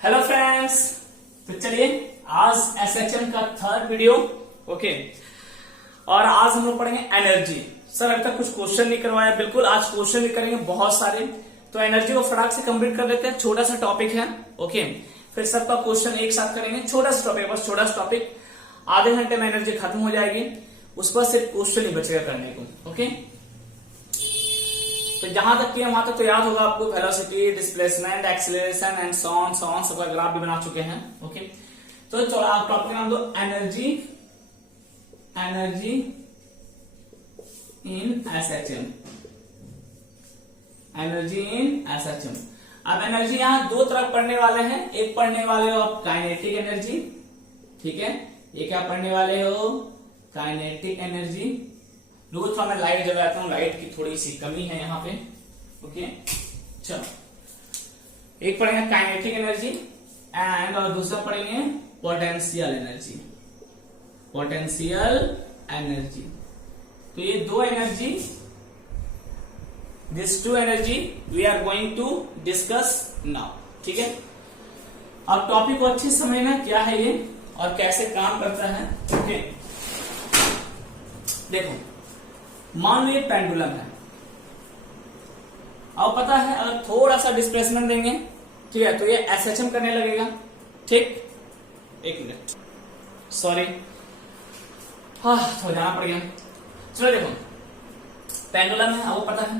Hello friends, तो चलिए आज एसएचएम का थर्ड वीडियो। ओके, और आज हम लोग पढ़ेंगे एनर्जी। सर अभी तक कुछ क्वेश्चन नहीं करवाया, बिल्कुल आज क्वेश्चन भी करेंगे बहुत सारे। तो एनर्जी को फटाक से कंप्लीट कर देते हैं, छोटा सा टॉपिक है। ओके, फिर सबका क्वेश्चन एक साथ करेंगे, छोटा सा टॉपिक, बस छोटा सा टॉपिक। आधे घंटे में एनर्जी खत्म हो जाएगी, उस पर सिर्फ क्वेश्चन ही बचेगा करने को। ओके, तो जहां तक किया वहां तक तो याद होगा आपको, velocity, displacement, acceleration and so on सबका ग्राफ भी बना चुके हैं। ओके, तो चलो आप टॉपिक नाम दो energy. Energy in SHM. Energy in SHM. अब एनर्जी यहां दो तरफ पढ़ने वाले हैं। एक पढ़ने वाले हो आप काइनेटिक एनर्जी, ठीक है। ये क्या पढ़ने वाले हो? Kinetic energy. रुको थोड़ा मैं लाइट जलाता हूं, लाइट की थोड़ी सी कमी है यहाँ पे। ओके, चलो एक पढ़ेंगे काइनेटिक एनर्जी एंड और दूसरा पढ़ेंगे पोटेंशियल एनर्जी। पोटेंशियल एनर्जी, तो ये दो energy, this two energy we are going to discuss now, ठीक है। अब टॉपिक को अच्छे से समझना क्या है ये और कैसे काम करता है। ओके, देखो मान लो ये पेंडुलम है। अब पता है अगर थोड़ा सा डिस्प्लेसमेंट देंगे, ठीक है, तो ये एसएचएम करने लगेगा। ठीक, एक मिनट, सॉरी, तो जाना पड़ गया। चलो देखो पेंडुलम है, आपको पता है,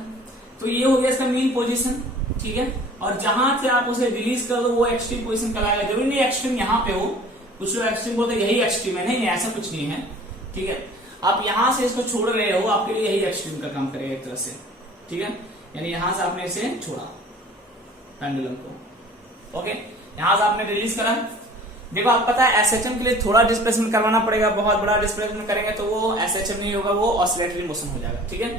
तो ये हो गया इसका मीन पोजीशन, ठीक है। और जहां से आप उसे रिलीज कर दो वो एक्सट्रीम पोजीशन कहलाएगा। जरूरी नहीं एक्सट्रीम यहाँ पे हो, कुछ लोग एक्सट्रीम बोलते यही एक्सट्रीम है, नहीं ऐसा कुछ नहीं है, ठीक है। आप यहां से इसको छोड़ रहे हो, आपके लिए यही एक्सट्रीम का काम करेगा एक तरह से, ठीक है। यानी यहां से आपने इसे छोड़ा पेंडुलम को। ओके, यहां से आपने रिलीज करा। देखो आप पता है एसएचएम के लिए थोड़ा डिस्प्लेसमेंट करवाना पड़ेगा, बहुत बड़ा डिस्प्लेसमेंट करेंगे तो वो एसएचएम नहीं होगा, वो ऑसिलेटरी मोशन हो जाएगा, ठीक है।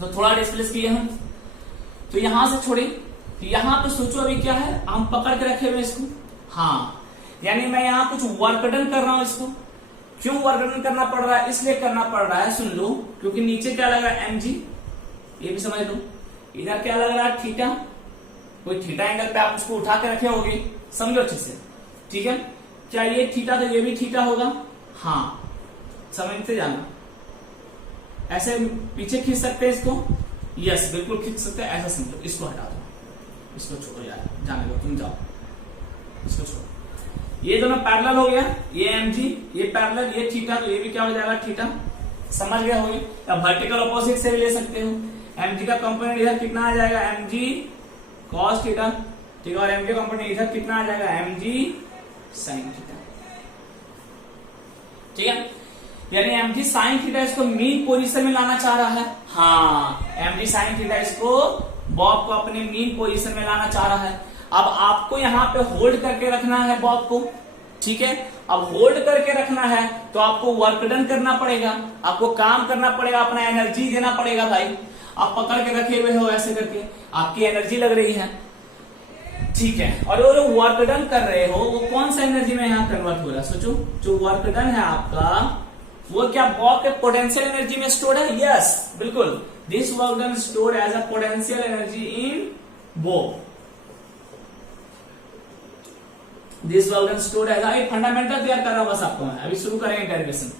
तो थोड़ा डिस्प्लेस किए हम, तो यहां से छोड़े, यहां पे सोचो अभी क्या है, हम पकड़ के रखे हुए इसको। हाँ, यानी मैं यहां कुछ वर्क डन कर रहा हूं इसको। क्यों वर्क करना पड़ रहा है? इसलिए करना पड़ रहा है, सुन लो, क्योंकि नीचे क्या लग रहा है एमजी, ये भी समझ लो। इधर क्या लग रहा है थीटा, कोई थीटा एंगल पे आप उसको उठा के रखे होगे, समझो अच्छे से, ठीक है। क्या ये थीटा तो ये भी थीटा होगा? हाँ, समझते जाना। ऐसे पीछे खींच सकते हैं इसको, यस बिल्कुल खींच सकते हैं। ऐसा समझो, इसको हटा दो, इसको छोड़ो यार, जाने दो, तुम जाओ, इसको छोड़ो। ये दोनों पैरेलल हो गया, ये mg, ये पैरेलल, ये थीटा, तो ये भी क्या हो जाएगा थीटा। समझ गया होगी। या वर्टिकल अपोजिट से भी ले सकते हो। mg का कंपोनेंट इधर कितना आ जाएगा? mg cos थीटा, ठीक है। और mg का कंपोनेंट इधर कितना आ जाएगा? mg sin थीटा, ठीक है। यानी mg sin थीटा इसको मीन पोजीशन में लाना चाह रहा है। हाँ, mg sin थीटा इसको बॉब को अपने मीन पोजीशन में लाना चाह रहा है। अब आपको यहां पे होल्ड करके रखना है बॉब को, ठीक है। अब होल्ड करके रखना है तो आपको वर्क डन करना पड़ेगा, आपको काम करना पड़ेगा, अपना एनर्जी देना पड़ेगा भाई। आप पकड़ के रखे हुए हो ऐसे करके, आपकी एनर्जी लग रही है, ठीक है। और वो जो वर्क डन कर रहे हो वो कौन सा एनर्जी में यहाँ कन्वर्ट हो रहा है? सोचो, जो वर्क डन है आपका वो क्या बॉब के पोटेंशियल एनर्जी में स्टोर्ड है? यस बिल्कुल, this work done stored as a potential energy in bob. This work done stored as a fundamental तैयार कर रहा हूं बस आपको मैं, अभी शुरू करेंगे derivation.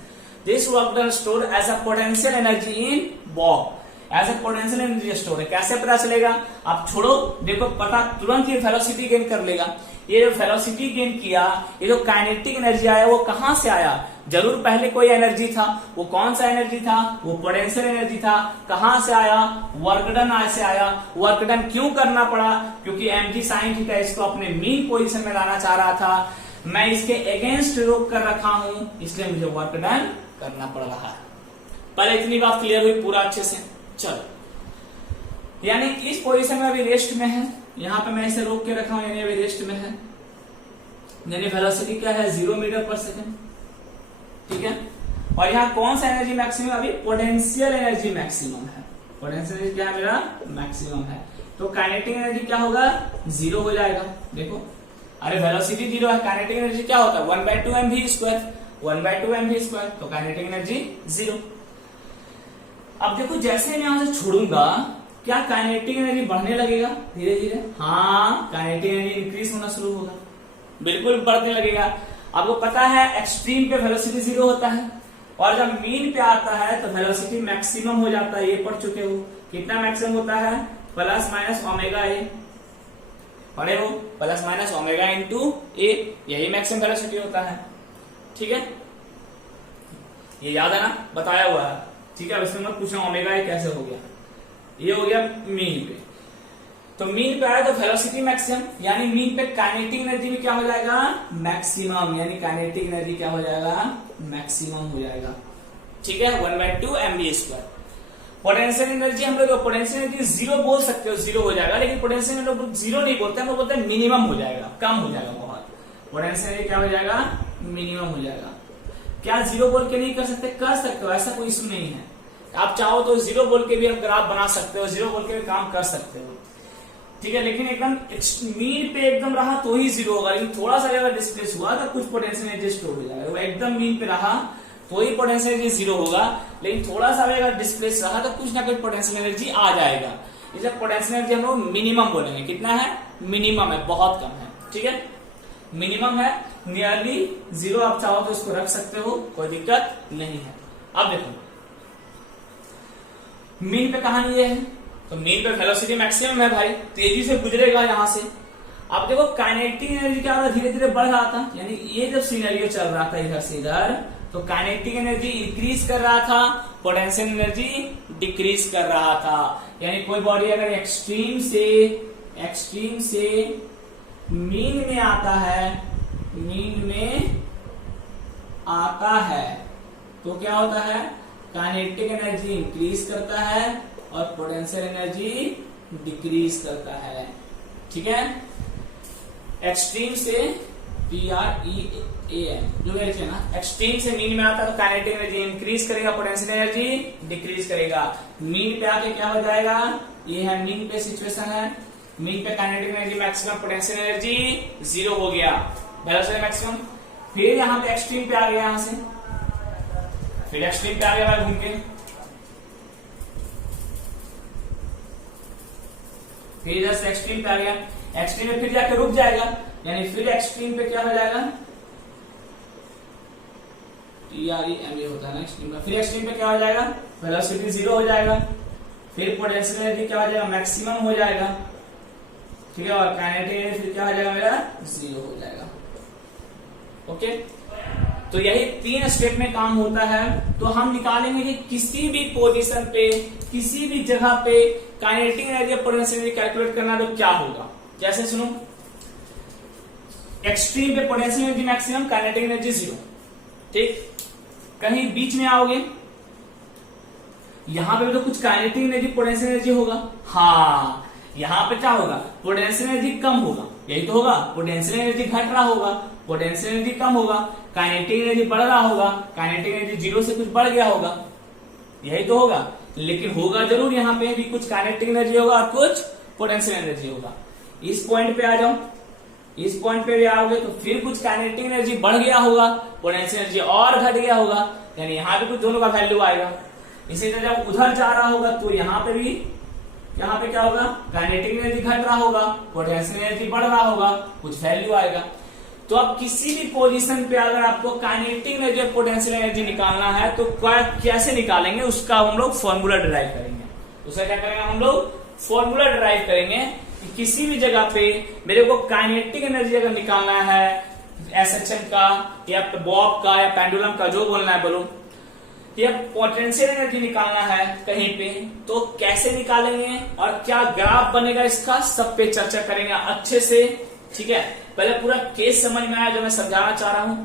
This work done stored as a potential energy in bob, as a potential energy store है। कैसे पता चलेगा? आप छोड़ो, देखो पता तुरंत ये वेलोसिटी गेन कर लेगा। ये जो वेलोसिटी गेन किया, ये जो काइनेटिक एनर्जी आया वो कहां से आया? जरूर पहले कोई एनर्जी था, वो कौन सा एनर्जी था? वो पोटेंशियल एनर्जी था। कहां से आया? वर्क डन से आया। वर्क डन क्यों करना पड़ा? क्योंकि mg sin थीटा इसको अपने मीन पोजीशन में लाना चाह रहा था। मैं इसके अगेंस्ट रोक कर रखा हूं, इसलिए मुझे वर्क डन करना पड़ रहा है। पहले इतनी बात क्लियर हुई पूरा अच्छे से। चलो, यानी इस पोजीशन में अभी रेस्ट में है, यहां पे मैं इसे रोक के रखा हूं, यानी अभी रेस्ट में है। यानी वेलोसिटी क्या है? 0 मीटर पर सेकेंड, ठीक है। और यहाँ कौन सा एनर्जी मैक्सिमम? अभी पोटेंशियल एनर्जी मैक्सिमम है। पोटेंशियल एनर्जी क्या है मेरा? मैक्सिमम है। तो काइनेटिक एनर्जी क्या होगा? 0 हो जाएगा। देखो, अरे वेलोसिटी 0 है, काइनेटिक एनर्जी क्या होता है? 1/2 mv², 1/2 mv², तो काइनेटिक एनर्जी 0। अब देखो जैसे मैं यहां से छोड़ूंगा क्या काइनेटिक एनर्जी बढ़ने लगेगा धीरे धीरे? हाँ, काइनेटिक एनर्जी इंक्रीज होना शुरू होगा, बिल्कुल बढ़ने लगेगा। आपको पता है एक्सट्रीम पे वेलोसिटी 0 होता है और जब मीन पे आता है तो वेलोसिटी मैक्सिमम हो जाता है। ये पढ़ चुके हो, कितना मैक्सिमम होता है? प्लस माइनस ओमेगा ए, पढ़े हो? प्लस माइनस ओमेगा इंटू ए, यही मैक्सिमम वेलोसिटी होता है। ठीक है, ये याद है ना, बताया हुआ है। ठीक है, अब इसमें मत पूछना ओमेगा ए कैसे हो गया। ये हो गया मीन पे, तो मीन पे आया तो वेलोसिटी मैक्सिमम, यानी मीन पे काइनेटिक एनर्जी भी क्या हो जाएगा? मैक्सिमम, यानी काइनेटिक एनर्जी क्या हो जाएगा? मैक्सिमम हो जाएगा। ठीक है, 1/2 mv²। पोटेंशियल एनर्जी हम लोग पोटेंशियल एनर्जी 0 बोल सकते हो, 0 हो जाएगा, लेकिन पोटेंशियल में लोग 0 नहीं बोलते, हम लोग बोलते हैं मिनिमम हो जाएगा, कम हो जाएगा बहुत। पोटेंशियल एनर्जी क्या हो जाएगा? मिनिमम हो जाएगा। क्या 0 बोल के नहीं कर सकते? कर सकते हो, ऐसा कोई इशू नहीं है। आप चाहो तो 0 बोल के भी आप ग्राफ बना सकते हो, 0 बोल के भी काम कर सकते हो। ठीक है, लेकिन एकदम मीन पे एकदम रहा तो ही 0 होगा, लेकिन थोड़ा सा अगर डिस्प्लेस हुआ तो कुछ पोटेंशियल एनर्जी स्टोर हो जाएगा। वो एकदम मीन पे रहा तो ही पोटेंशियल एनर्जी 0 होगा, लेकिन थोड़ा सा अगर डिस्प्लेस रहा तो कुछ ना कुछ पोटेंशियल एनर्जी आ जाएगा। इसलिए पोटेंशियल एनर्जी हम लोग मिनिमम बोलेंगे। कितना है? मिनिमम है, बहुत कम है। ठीक है, मिनिमम है, नियरली 0 आप चाहो तो इसको रख सकते हो, कोई दिक्कत नहीं है। अब देखो मीन पे कहानी ये है, तो मीन पे वेलोसिटी मैक्सिमम है भाई, तेजी से गुजरेगा यहां से। अब देखो काइनेटिक एनर्जी क्या होगा? धीरे धीरे बढ़ रहा था, यानी ये जब सिनेरियो चल रहा था इधर से इधर, तो काइनेटिक एनर्जी इंक्रीज कर रहा था, पोटेंशियल एनर्जी डिक्रीज कर रहा था। यानी कोई बॉडी अगर एक्सट्रीम से मीन में आता है तो क्या होता है? काइनेटिक एनर्जी इंक्रीज करता है और पोटेंशियल एनर्जी डिक्रीज करता है। ठीक है, एक्सट्रीम से PREAM जो है ना, एक्सट्रीम से मीन में आता है तो काइनेटिक एनर्जी इंक्रीज करेगा, पोटेंशियल एनर्जी डिक्रीज करेगा। मीन पे आके क्या हो जाएगा? ये है मीन पे सिचुएशन है, मीन पे kinetic energy maximum, potential energy 0 हो गया, वेलोसिटी मैक्सिमम। फिर यहाँ पे एक्सट्रीम पे आ गया, यहां से फिर एक्सट्रीम पे आ गया घूम के, फिर इधर से एक्सट्रीम पे आ गया, एक्सट्रीम में फिर जाके रुक जाएगा, यानी फिर एक्सट्रीम पे क्या हो जाएगा? TREMA होता है ना एक्सट्रीम का। फिर एक्सट्रीम पे क्या हो जाएगा? वेलोसिटी 0 हो जाएगा, फिर पोटेंशियल एनर्जी क्या हो जाएगा? मैक्सिमम हो जाएगा। ठीक है, और काइनेटिक एनर्जी फिर क्या हो जाएगा? मेरा 0 हो जाएगा। ओके, तो यही 3 स्टेप में काम होता है। तो हम निकालेंगे कि किसी भी पोजीशन पे, किसी भी जगह पे kinetic energy potential energy calculate करना तो क्या होगा। जैसे सुनो, एक्सट्रीम पे potential energy maximum, kinetic energy 0। ठीक, कहीं बीच में आओगे, यहां पे भी तो कुछ काइनेटिक एनर्जी पोटेंशियल एनर्जी होगा। हाँ, यहां पे क्या होगा? पोटेंशियल एनर्जी कम होगा, यही तो होगा। पोटेंशियल एनर्जी घट रहा होगा, पोटेंशियल एनर्जी कम होगा, काइनेटिक एनर्जी बढ़ रहा होगा, काइनेटिक एनर्जी 0 से कुछ बढ़ गया होगा, यही तो होगा। लेकिन होगा जरूर यहाँ पे भी कुछ काइनेटिक एनर्जी होगा और कुछ पोटेंशियल एनर्जी होगा। इस पॉइंट पे आ जाओ, इस पॉइंट पे भी आओगे तो फिर कुछ काइनेटिक एनर्जी बढ़ गया होगा, पोटेंशियल एनर्जी और घट गया होगा, यानी यहाँ पे कुछ दोनों का वैल्यू आएगा। इसी तरह जब उधर जा रहा होगा तो यहाँ पे भी, यहाँ पे क्या होगा? काइनेटिक एनर्जी घट रहा होगा, पोटेंशियल एनर्जी बढ़ रहा होगा, कुछ वैल्यू आएगा। तो अब किसी भी पोजीशन पे अगर आपको काइनेटिक एनर्जी और पोटेंशियल एनर्जी निकालना है तो कैसे निकालेंगे, उसका हम लोग फॉर्मूला डिराइव करेंगे। उसका क्या करेंगे? हम लोग फॉर्मूला डिराइव करेंगे कि किसी भी जगह पे मेरे को काइनेटिक एनर्जी अगर निकालना है, एसएचएम का या बॉब का या पेंडुलम का, जो बोलना है बोलो, या पोटेंशियल एनर्जी निकालना है कहीं पे, तो कैसे निकालेंगे और क्या ग्राफ बनेगा इसका, सब पे चर्चा करेंगे अच्छे से। ठीक है, पहले पूरा केस समझ में आया जो मैं समझाना चाह रहा हूं।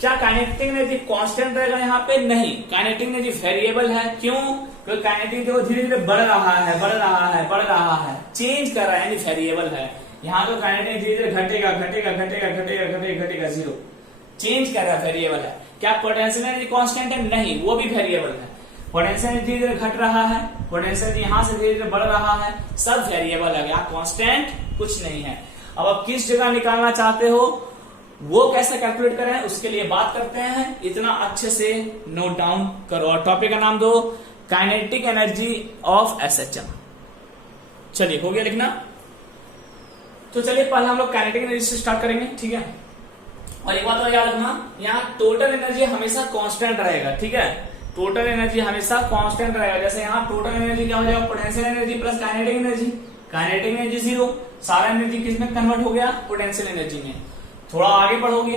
क्या काइनेटिक एनर्जी कांस्टेंट रहेगा? यहाँ पे नहीं, काइनेटिक एनर्जी वेरिएबल है। क्यों? क्योंकि काइनेटिक जो धीरे धीरे बढ़ रहा है, बढ़ रहा है, बढ़ रहा है, चेंज कर रहा है, यानी वेरिएबल है। यहाँ तो काइनेटिक धीरे धीरे घटेगा, घटेगा, घटेगा, घटेगा, घटेगा, घटेगा, 0 चेंज कर रहा है, वेरिएबल है। क्या पोटेंशियल एनर्जी कांस्टेंट है? नहीं, वो भी वेरिएबल है। पोटेंशियल एनर्जी धीरे धीरे घट रहा है, पोटेंशियल एनर्जी यहाँ से धीरे धीरे बढ़ रहा है, सब वेरिएबल है, यहाँ कांस्टेंट कुछ नहीं है। अब आप किस जगह निकालना चाहते हो, वो कैसे कैलकुलेट करें, उसके लिए बात करते हैं। इतना अच्छे से नोट डाउन करो और टॉपिक का नाम दो, काइनेटिक एनर्जी ऑफ एसएचएम। चलिए हो गया लिखना। तो चलिए पहले हम लोग काइनेटिक एनर्जी से स्टार्ट करेंगे, ठीक है। और एक बात और याद रखना, यहाँ टोटल एनर्जी हमेशा कांस्टेंट रहेगा, ठीक है। टोटल एनर्जी हमेशा कांस्टेंट रहेगा। जैसे यहाँ टोटल एनर्जी क्या हो जाएगा, potential energy plus kinetic energy. Kinetic energy 0, सारा एनर्जी किसमें कन्वर्ट हो गया, पोटेंशियल एनर्जी में। थोड़ा आगे बढ़ोगे,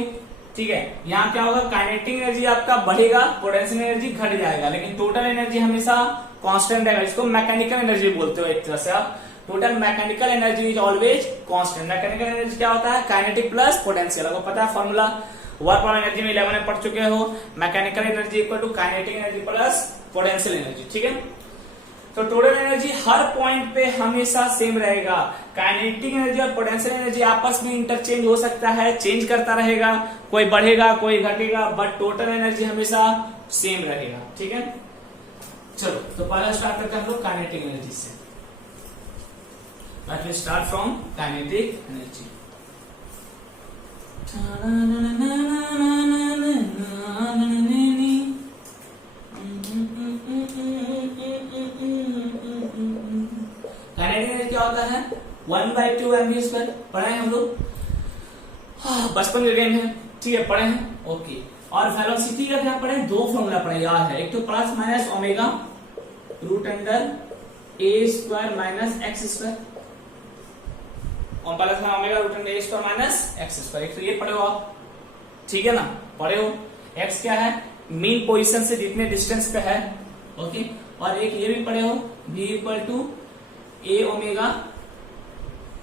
ठीक है, यहाँ क्या होगा, काइनेटिक एनर्जी आपका बढ़ेगा, पोटेंशियल एनर्जी घट जाएगा, लेकिन टोटल एनर्जी हमेशा कांस्टेंट रहेगा। इसको मैकेनिकल एनर्जी बोलते हो एक तरह से आप। Total mechanical energy is always constant. Mechanical energy क्या होता है, काइनेटिक प्लस पोटेंशियल। आपको पता है फॉर्मूला, वर्क ऑन एनर्जी में 11 में पढ़ चुके हो। Mechanical energy equal to kinetic energy plus potential energy, ठीक है। तो टोटल एनर्जी हर पॉइंट पे हमेशा सेम रहेगा। काइनेटिक एनर्जी और पोटेंशियल एनर्जी आपस में इंटरचेंज हो सकता है, चेंज करता रहेगा, कोई बढ़ेगा कोई घटेगा, बट टोटल एनर्जी हमेशा सेम रहेगा, ठीक है। चलो तो पहला स्टार्ट करते हैं हम लोग काइनेटिक एनर्जी से। Let me start from kinetic energy. Kinetic energy क्या होता है, 1/2 mv²। पढ़े हैं हम लोग, बचपन के गेम है, ठीक है, पढ़े हैं, ओके। और वेलोसिटी का क्या पढ़े, दो फॉर्मूला पढ़े, याद है। एक तो plus minus omega root under a² minus x², और प्लस में omega root under a² minus x²। एक तो ये पढ़े हो आप, ठीक है ना, पढ़े हो। x क्या है, मीन पोजीशन से जितने डिस्टेंस पे है, ओके। और एक ये भी पढ़े हो, v equal to a omega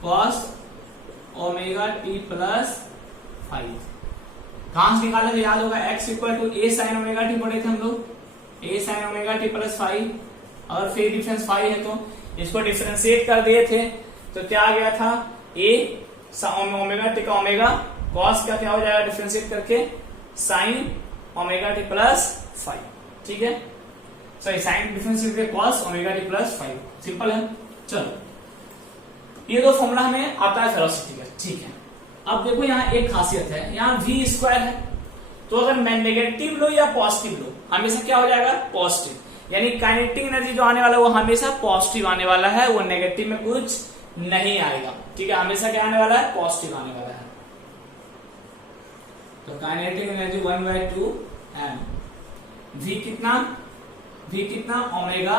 cos omega t plus 5। कहां से निकाला याद होगा, x equal to a sine omega t पढ़े थे हम लोग, a sine omega t plus 5। और फिर डिफरेंस 5 है तो इसको डिफरेंशिएट कर दिए थे, तो क्या आ गया था, a ओमेगा टी का ओमेगा कॉस का क्या हो जाएगा, डिफरेंशिएट करके साइन ओमेगा टी प्लस 5, ठीक है। सॉरी, साइन डिफरेंशिएट करके cos omega T plus 5, simple है। चलो ये दो फॉर्मूला हमें आता है वेलोसिटी का, ठीक है। अब देखो यहाँ एक खासियत है, यहाँ v² है, तो अगर मैं नेगेटिव लो या पॉजिटिव लो, हमेशा क्या हो जाएगा, पॉजिटिव। यानी काइनेटिक एनर्जी जो आने वाला है वो हमेशा पॉजिटिव आने वाला है, वो नेगेटिव में कुछ नहीं आएगा, ठीक है। हमेशा क्या आने वाला है, पॉजिटिव आने वाला है। तो काइनेटिक एनर्जी 1/2 m। v कितना omega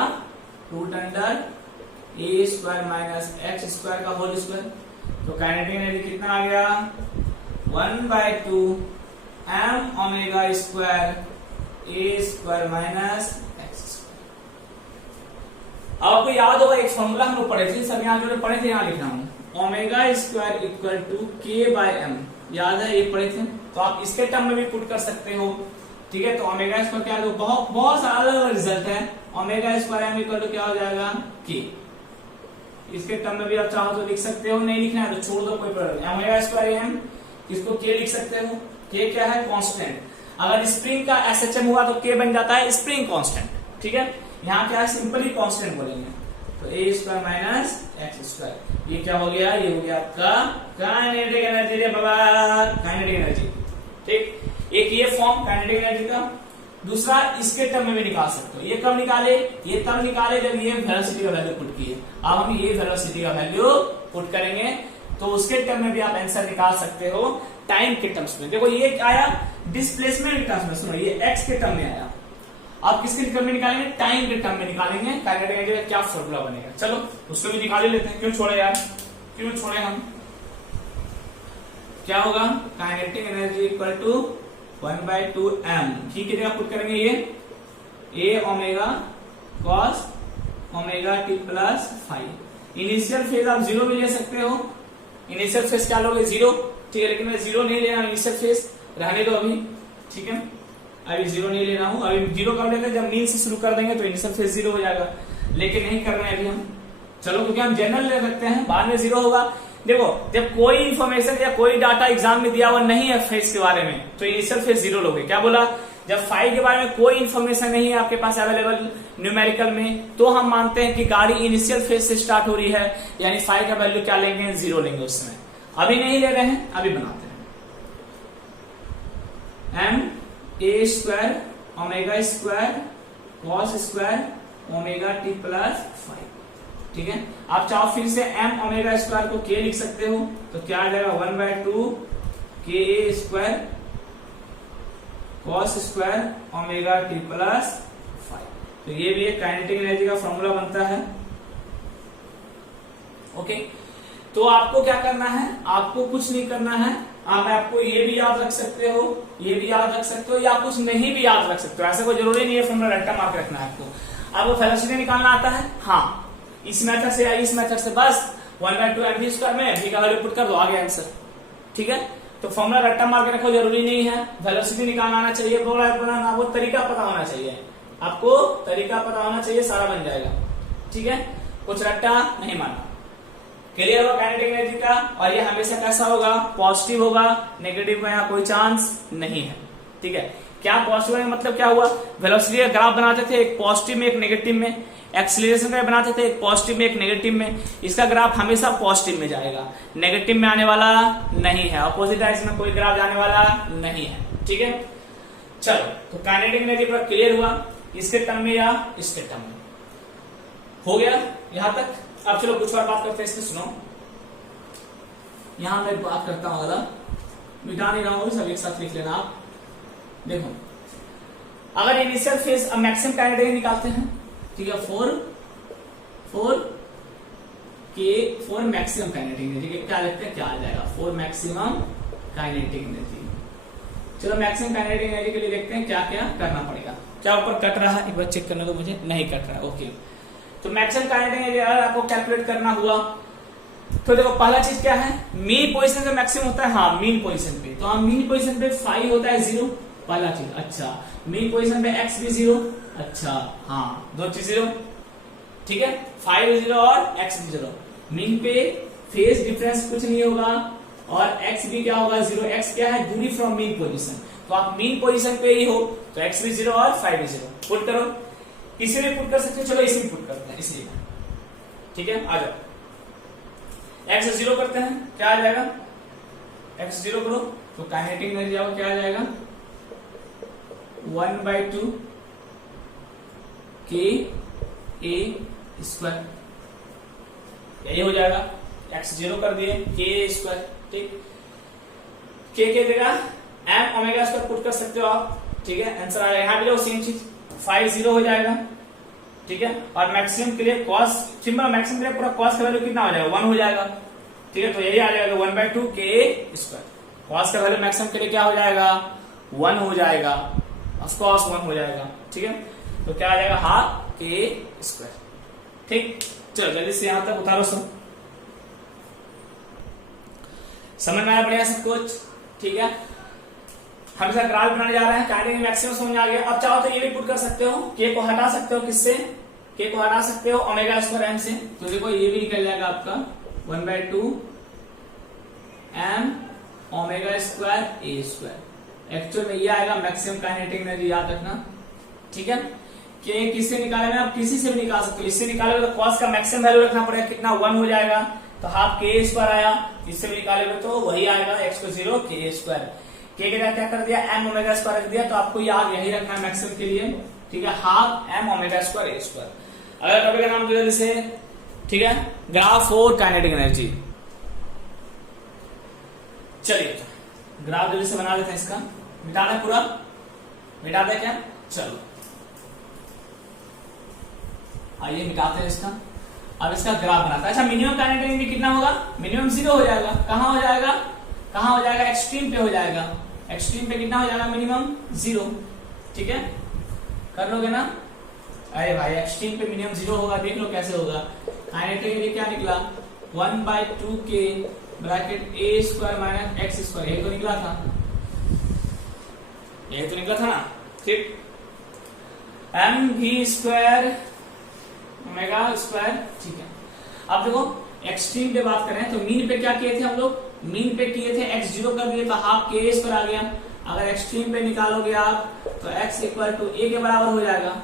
root under a² minus x² का होल स्क्वायर। तो काइनेटिक एनर्जी कितना आ गया, 1/2 m omega square a² minus x²। आपको याद होगा एक फॉर्मूला हम लोग पढ़े थे, सब यहाँ जो पढ़े थे यहाँ लिख रहा हूं, ओमेगा² इक्वल टू k/m, याद है, ये पढ़े थे। तो आप इसके टर्म में भी पुट कर सकते हो, ठीक है। तो ओमेगा² क्या है, बहुत सारा रिजल्ट है। ओमेगा² m इक्वल टू क्या हो जाएगा, k। इसके टर्म में भी आप चाहो तो लिख सकते हो, नहीं लिखना है तो छोड़ दो, कोई प्रॉब्लम नहीं। ओमेगा² m इसको k लिख सकते हो, k क्या है, कांस्टेंट। अगर स्प्रिंग का SHM हुआ तो k बन जाता है स्प्रिंग कांस्टेंट, ठीक है। यहाँ क्या है, सिंपली कांस्टेंट बोलेंगे, तो a² माइनस x²। ये क्या हो गया, ये हो गया आपका काइनेटिक एनर्जी रे बाबा, काइनेटिक एनर्जी, ठीक। एक ये फॉर्म काइनेटिक एनर्जी का। दूसरा इसके टर्म में भी निकाल सकते हो। ये कब निकाले, ये तब निकाले जब ये वेलोसिटी का वैल्यू पुट किए। अब हम ये वेलोसिटी का वैल्यू पुट करेंगे तो उसके टर्म में भी आप आंसर निकाल सकते हो, टाइम के टर्म्स में। देखो ये आया डिस्प्लेसमेंट के टर्म्स में, सुनो ये x के टर्म में आया। आप किसके टर्म में निकालेंगे, टाइम के टर्म में निकालेंगे। काइनेटिक एनर्जी का क्या फॉर्मूला बनेगा, चलो उसको भी निकाल ही लेते हैं। क्यों छोड़े यार, क्यों छोड़े हम। क्या होगा, kinetic energy equal to 1/2 m। ठीक है, पुट करेंगे ये a omega cos omega t plus 5। Initial phase आप 0 भी ले सकते हो। इनिशियल फेज क्या लोगे, 0, ठीक है। लेकिन मैं 0 नहीं लेना, इनिशियल फेज रहने दो अभी, ठीक है। अभी 0 नहीं ले रहा हूं। अभी 0 कब लेते हैं, जब मीन से शुरू कर देंगे तो इनिशियल फेज 0 हो जाएगा, लेकिन नहीं कर रहे हैं अभी हम। चलो क्योंकि हम जनरल ले सकते हैं, बाद में 0 होगा। देखो जब कोई इंफॉर्मेशन या कोई डाटा एग्जाम में दिया हुआ नहीं है फेज के बारे में, तो इनिशियल फेज 0 लोगे। क्या बोला, जब फाइव के बारे में कोई इंफॉर्मेशन नहीं है आपके पास अवेलेबल न्यूमेरिकल में, तो हम मानते हैं कि गाड़ी इनिशियल फेज से स्टार्ट हो रही है, यानी फाइव का वैल्यू क्या लेंगे, 0 लेंगे उस समय। अभी नहीं ले रहे हैं, अभी बनाते हैं। m a² ओमेगा² cos² omega t plus 5। ठीक है। आप चाहो फिर से m ओमेगा स्क्वायर को k लिख सकते हो, तो क्या आ जाएगा 1/2 ka square cos square omega t plus 5। तो ये भी एक काइनेटिक एनर्जी का फॉर्मूला बनता है। ओके, तो आपको क्या करना है, आपको कुछ नहीं करना है, आपको ये भी याद रख सकते हो, ये भी याद रख सकते हो, या कुछ नहीं भी याद रख सकते हो, ऐसा कोई जरूरी नहीं है फॉर्मूला रट्टा मार के रखना है आपको वेलोसिटी निकालना आता है, हाँ इस मेथड से या इस मेथड से, बस 1/2 mv स्क्वायर में v का वैल्यू पुट कर दो, आ गया आंसर। ठीक है, तो फॉर्मूला रट्टा मार के रखो, जरूरी नहीं है, वेलोसिटी निकालना आना चाहिए, आपको तरीका पता होना चाहिए, आपको तरीका पता होना चाहिए, सारा बन जाएगा। ठीक है, कुछ रट्टा नहीं मारना। क्लियर होगा काइनेटिक एनर्जी का, और ये हमेशा कैसा होगा, पॉजिटिव होगा, नेगेटिव में यहाँ कोई चांस नहीं है। ठीक है, क्या पॉजिटिव है मतलब क्या हुआ, वेलोसिटी का ग्राफ बनाते थे एक पॉजिटिव में एक नेगेटिव में, एक्सीलरेशन का बनाते थे एक पॉजिटिव में एक नेगेटिव में, इसका ग्राफ हमेशा पॉजिटिव में जाएगा, नेगेटिव में आने वाला नहीं है, अपोजिट डायरेक्शन में कोई ग्राफ जाने वाला नहीं है। ठीक है, चलो तो काइनेटिक एनर्जी पूरा क्लियर हुआ, इसके टर्म में या इसके टर्म में हो गया यहां तक। अब चलो कुछ और बात करते हैं इसमें, सुनो, यहां मैं बात करता हूं, वाला मिटा नहीं रहा हूं, सब एक साथ लिख लेना आप। देखो, अगर इनिशियल फेज अब मैक्सिमम काइनेटिक एनर्जी निकालते हैं, ठीक है, 4 मैक्सिमम काइनेटिक एनर्जी, क्या लिखते हैं, क्या आ जाएगा 4 मैक्सिमम काइनेटिक एनर्जी। चलो मैक्सिमम काइनेटिक एनर्जी के लिए देखते हैं क्या क्या करना पड़ेगा। क्या ऊपर कट रहा है, एक बार चेक करने दो मुझे, नहीं कट रहा है, ओके। तो मैक्सिमम काइनेटिक एनर्जी अगर आपको कैलकुलेट करना हुआ तो देखो पहला चीज क्या है, मीन पोजीशन पे मैक्सिमम होता है, हाँ मीन पोजीशन पे, तो हम मीन पोजीशन पे फाई होता है 0, पहला चीज। अच्छा, मीन पोजीशन पे एक्स भी 0, अच्छा हाँ, दो चीज 0, ठीक है, फाई भी 0 और एक्स भी 0। मीन पे फेज डिफरेंस कुछ नहीं होगा, और एक्स भी क्या होगा 0, एक्स क्या है, दूरी फ्रॉम मीन पोजीशन, तो आप मीन पोजीशन पे ही हो, तो एक्स भी 0 और फाई भी 0। पुट करो, किसी भी पुट कर सकते हो, चलो इसी में पुट करते हैं, इसलिए ठीक है, आ जाओ, एक्स 0 करते हैं, क्या आ जाएगा, एक्स 0 करो तो काइनेटिक एनर्जी आपको क्या आ जाएगा, 1/2 k a स्क्वायर, यही हो जाएगा, एक्स 0 कर दिए, k a स्क्वायर, ठीक, k के जगह m ओमेगा स्क्वायर पुट कर सकते हो आप, ठीक है, आंसर आ जाएगा। यहाँ भी लो सेम चीज, 5 0 हो जाएगा, ठीक है, और मैक्सिमम के लिए कॉस, सिंपल मैक्सिमम के लिए पूरा कॉस का वैल्यू कितना हो जाएगा, 1 हो जाएगा, ठीक है, तो यही आ जाएगा 1/2 k स्क्वायर। कॉस का वैल्यू मैक्सिमम के लिए क्या हो जाएगा, 1 हो जाएगा, कॉस 1 हो जाएगा, ठीक है, तो क्या आ जाएगा, हाफ k स्क्वायर। ठीक, चलो जल्दी से यहां तक उतारो सब, समझ में आया बढ़िया सब कुछ, ठीक है। हम इसका ग्राफ बनाने जा रहे हैं, काइनेटिक मैक्सिमम समझ आ गया। अब चाहो तो ये भी पुट कर सकते हो, k को हटा सकते हो, किससे, k को हटा सकते हो ओमेगा स्क्वायर m से, तो देखो ये भी निकल जाएगा आपका 1/2 m omega square a square. Actual में ये आएगा मैक्सिमम काइनेटिक एनर्जी, याद रखना, ठीक है। k किससे निकालेंगे, आप किसी से भी निकाल सकते हो, इससे निकालोगे तो कॉस का मैक्सिमम वैल्यू रखना पड़ेगा, कितना 1 हो जाएगा, तो हाफ k स्क्वायर आया, इससे भी निकालोगे तो वही आएगा, x को 0 k स्क्वायर, k के जगह क्या कर दिया, m ओमेगा स्क्वायर रख दिया, तो आपको याद यही रखना है मैक्सिमम के लिए, ठीक है, half m omega square a square. अगला टॉपिक का नाम जल्दी से, ठीक है, ग्राफ और काइनेटिक एनर्जी। चलिए ग्राफ जल्दी से बना लेते हैं, इसका मिटाना है, पूरा मिटा दे क्या, चलो आइए मिटाते हैं इसका। अब इसका ग्राफ बनाते हैं। अच्छा, मिनिमम काइनेटिक एनर्जी कितना होगा, मिनिमम 0 हो जाएगा, कहां हो जाएगा, कहां हो जाएगा, एक्सट्रीम पे हो जाएगा, एक्सट्रीम पे कितना हो जाएगा, मिनिमम 0, ठीक है, कर लोगे ना, अरे भाई एक्सट्रीम पे मिनिमम 0 होगा, देख लो कैसे होगा। काइनेटिक एनर्जी क्या निकला, 1/2 k bracket a square minus x square, यही तो निकला था, यही तो निकला था ना, ठीक, mv स्क्वायर ओमेगा स्क्वायर, ठीक है। अब देखो एक्सट्रीम पे बात करें तो मीन पे क्या किए थे हम लोग, मीन पे किए थे x 0 कर दिए, तो हाफ k स्क्वायर आ गया। अगर एक्सट्रीम पे निकालोगे आप तो x इक्वल टू a के बराबर हो जाएगा,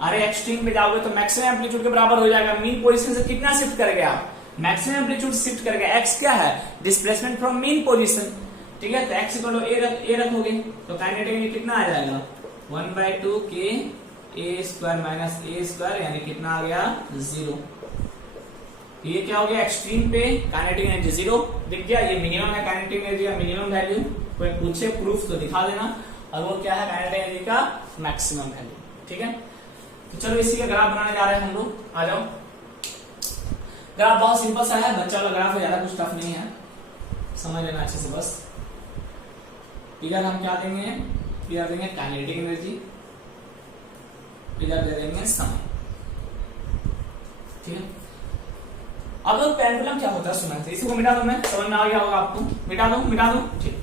अरे एक्सट्रीम पे जाओगे तो मैक्सिमम एम्पलीट्यूड के बराबर हो जाएगा। मीन पोजीशन से कितना शिफ्ट कर गया, मैक्सिमम एम्पलीट्यूड शिफ्ट कर गया, x क्या है, डिस्प्लेसमेंट फ्रॉम मीन पोजीशन, ठीक है, तो x इक्वल टू a रखोगे तो काइनेटिक एनर्जी कितना आ जाएगा, 1/2 k a square minus a square, यानी कितना आ गया 0, ये क्या हो गया, एक्सट्रीम पे काइनेटिक एनर्जी 0 दिख गया, ये मिनिमम है काइनेटिक एनर्जी का मिनिमम वैल्यू, कोई पूछे प्रूफ तो दिखा देना, और वो क्या है काइनेटिक एनर्जी का मैक्सिमम वैल्यू। ठीक है, तो चलो इसी का ग्राफ बनाने जा रहे हैं हम लोग, आ जाओ। ग्राफ बहुत सिंपल सा है, बच्चा वाला ग्राफ है, ज्यादा कुछ टफ नहीं है, समझ लेना अच्छे से बस। इधर हम क्या देंगे, इधर देंगे काइनेटिक एनर्जी, इधर दे देंगे समय। ठीक है, अब पेंडुलम क्या होता है सुना, इसी को मिटा दो, मैं समझ में आ गया होगा आपको, मिटा दो। ठीक,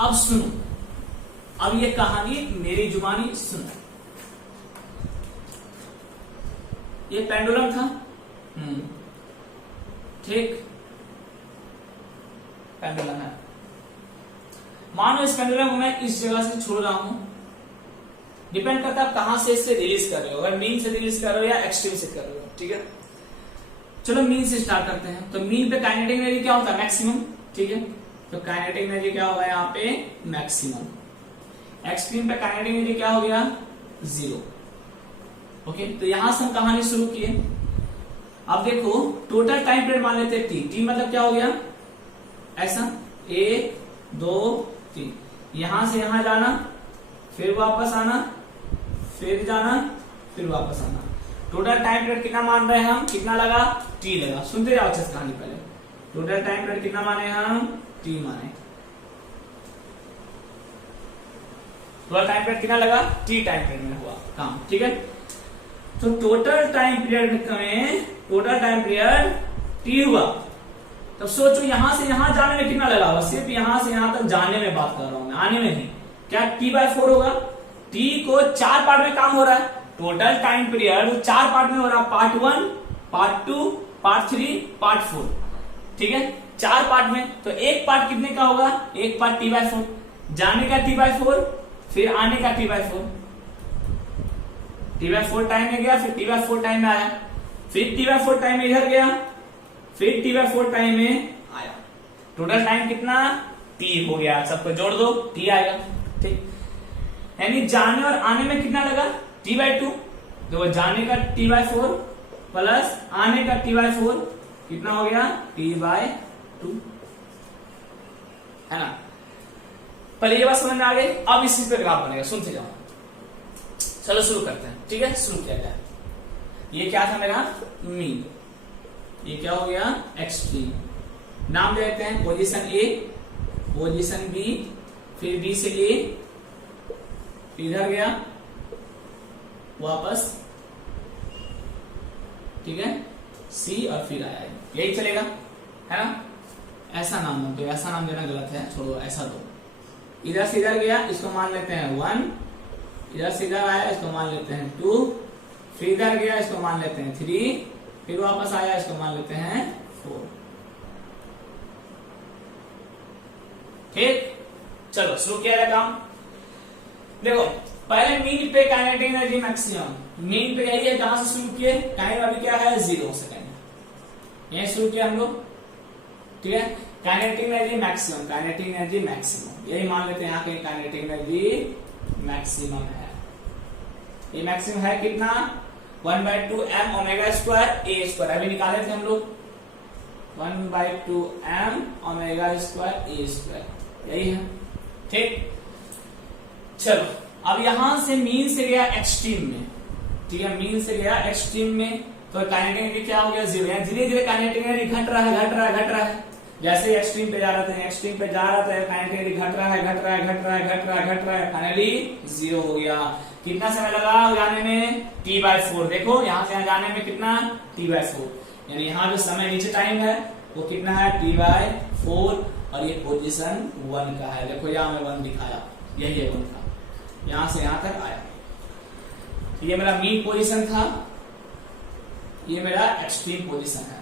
अब सुनो, अब ये कहानी मेरी जुबानी सुनो। ये पेंडुलम था, ठीक, पेंडुलम है। मानो इस पेंडुलम को मैं इस जगह से छोड़ रहा हूं, डिपेंड करता है कहां से इससे रिलीज कर रहे हो, अगर मीन से रिलीज कर रहे हो या एक्सट्रीम से कर रहे हो। ठीक है, चलो मीन से स्टार्ट करते हैं। तो मीन पे काइनेटिक एनर्जी क्या होता है, मैक्सिमम। ठीक है, तो काइनेटिक एनर्जी क्या होगा यहाँ पे, मैक्सिमम। एक्सट्रीम पे काइनेटिक एनर्जी क्या हो गया, 0। ओके, तो यहां से हम कहानी शुरू किए। अब देखो टोटल टाइम पीरियड मान लेते हैं टी मतलब क्या हो गया, ऐसा 1 2 3, यहां से यहां जाना, फिर वापस आना, फिर जाना, फिर वापस आना। टोटल टाइम पीरियड कितना मान रहे हैं हम, कितना लगा, टी लगा। सुनते जाओ अच्छे से कहानी पहले। टोटल टाइम पीरियड कितना माने हम, टी माने। टोटल टाइम पीरियड कितना लगा, टी टाइम पीरियड में हुआ काम। ठीक है, तो टोटल टाइम पीरियड टी हुआ। तब सोचो यहां से यहां जाने में कितना लगा होगा, सिर्फ यहां से यहां तक जाने में बात कर रहा हूं मैं, आने में नहीं। क्या T/4 होगा, टी को 4 पार्ट में काम हो रहा है, टोटल टाइम पीरियड 4 पार्ट में हो रहा है, पार्ट 1, पार्ट 2, पार्ट 3, पार्ट 4। ठीक है, 4 पार्ट में, तो एक पार्ट कितने का होगा, एक पार्ट T/4, जाने का T/4, फिर आने का T/4। T/4 टाइम में गया, फिर T/4 टाइम में आया, फिर T/4 टाइम में इधर गया, फिर T/4 टाइम में आया। टोटल टाइम कितना, T हो गया, सबको जोड़ दो, T आएगा। ठीक, यानी जाने और आने में कितना लगा, T/2। देखो जाने का T/4 प्लस आने का T/4 कितना हो गया, T/2, है ना। पहले ये बात समझ में आ गई। अब इसी पे ग्राफ बनेगा, सुनते जाओ। चलो शुरू करते हैं। ठीक है, शुरू किया जाए। ये क्या था मेरा मीन, ये क्या हो गया, एक्सट्रीम। नाम दे देते हैं पोजीशन ए, पोजीशन बी, फिर बी से ए, इधर गया वापस, ठीक है, सी और फिर आया, यही चलेगा, है ना। ऐसा नाम दो, तो ऐसा नाम देना गलत है, छोड़ो, ऐसा दो। इधर से इधर गया, इसको मान लेते हैं 1, इधर से इधर आया, इसको मान लेते हैं 2, फिर इधर गया, इसको मान लेते हैं 3, फिर वापस आया, इसको मान लेते हैं 4। ठीक, चलो शुरू किया जाए काम। देखो पहले मीन पे काइनेटिक एनर्जी मैक्सिमम, मीन पे यही है जहां से शुरू किए, काइनेटिक अभी क्या है 0 सेकेंड, यही शुरू किया हम लोग। ठीक है, kinetic energy maximum, kinetic energy maximum, यही मान लेते हैं यहाँ पे काइनेटिक एनर्जी मैक्सिमम है। ये मैक्सिमम है कितना, 1/2 m omega square a square, अभी निकाले थे हम लोग, 1/2 m omega square a square, यही है। ठीक, चलो अब यहां से मीन से गया एक्सट्रीम में। ठीक है, मीन से गया एक्सट्रीम में, तो काइनेटिक एनर्जी क्या हो गया, 0। धीरे धीरे काइनेटिक एनर्जी घट रहा है, घट रहा है, घट रहा है। जैसे एक्सट्रीम पे जा रहा था, एक्सट्रीम पे जा रहा था, काइनेटिक एनर्जी घट रहा है, घट रहा है, घट रहा है, घट रहा है, घट रहा है, फाइनली 0 हो गया। कितना समय लगा जाने में, T/4। देखो यहां से यहां जाने में कितना, T/4, यानी यहाँ जो समय नीचे टाइम है वो कितना है, T/4, और ये पोजीशन 1 का है। देखो यहाँ में 1 दिखाया, यही है 1 का, यहां से यहां तक आया। ये मेरा मीन पोजीशन था, ये मेरा एक्सट्रीम पोजीशन है।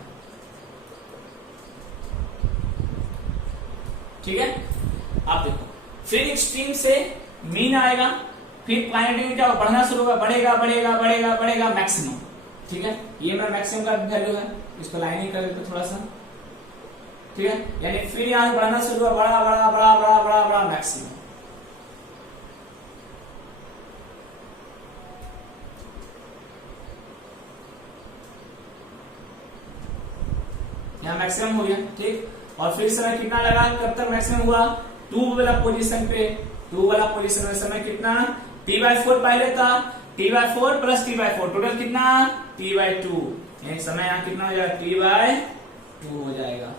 ठीक है, आप देखो फिर एक्सट्रीम से मीन आएगा, फिर काइनेटिक क्या बढ़ना शुरू होगा, बढ़ेगा बढ़ेगा बढ़ेगा बढ़ेगा मैक्सिमम। ठीक है, ये मेरा मैक्सिमम का वैल्यू है, इसको लाइनिंग कर देते थोड़ा सा। ठीक है, यानी फिर यहां बढ़ना शुरू हुआ, बड़ा बड़ा बड़ा बड़ा बड़ा बड़ा मैक्सिमम। यहाँ मैक्सिमम हो गया, ठीक। और फिर समय कितना लगा, कब तक मैक्सिमम हुआ, 2 वाला पोजीशन पे, 2 वाला पोजीशन में समय कितना t/4 पहले था, t/4 प्लस t/4 टोटल कितना t/2, समय यहाँ कितना हो जाएगा t/2 हो जाएगा,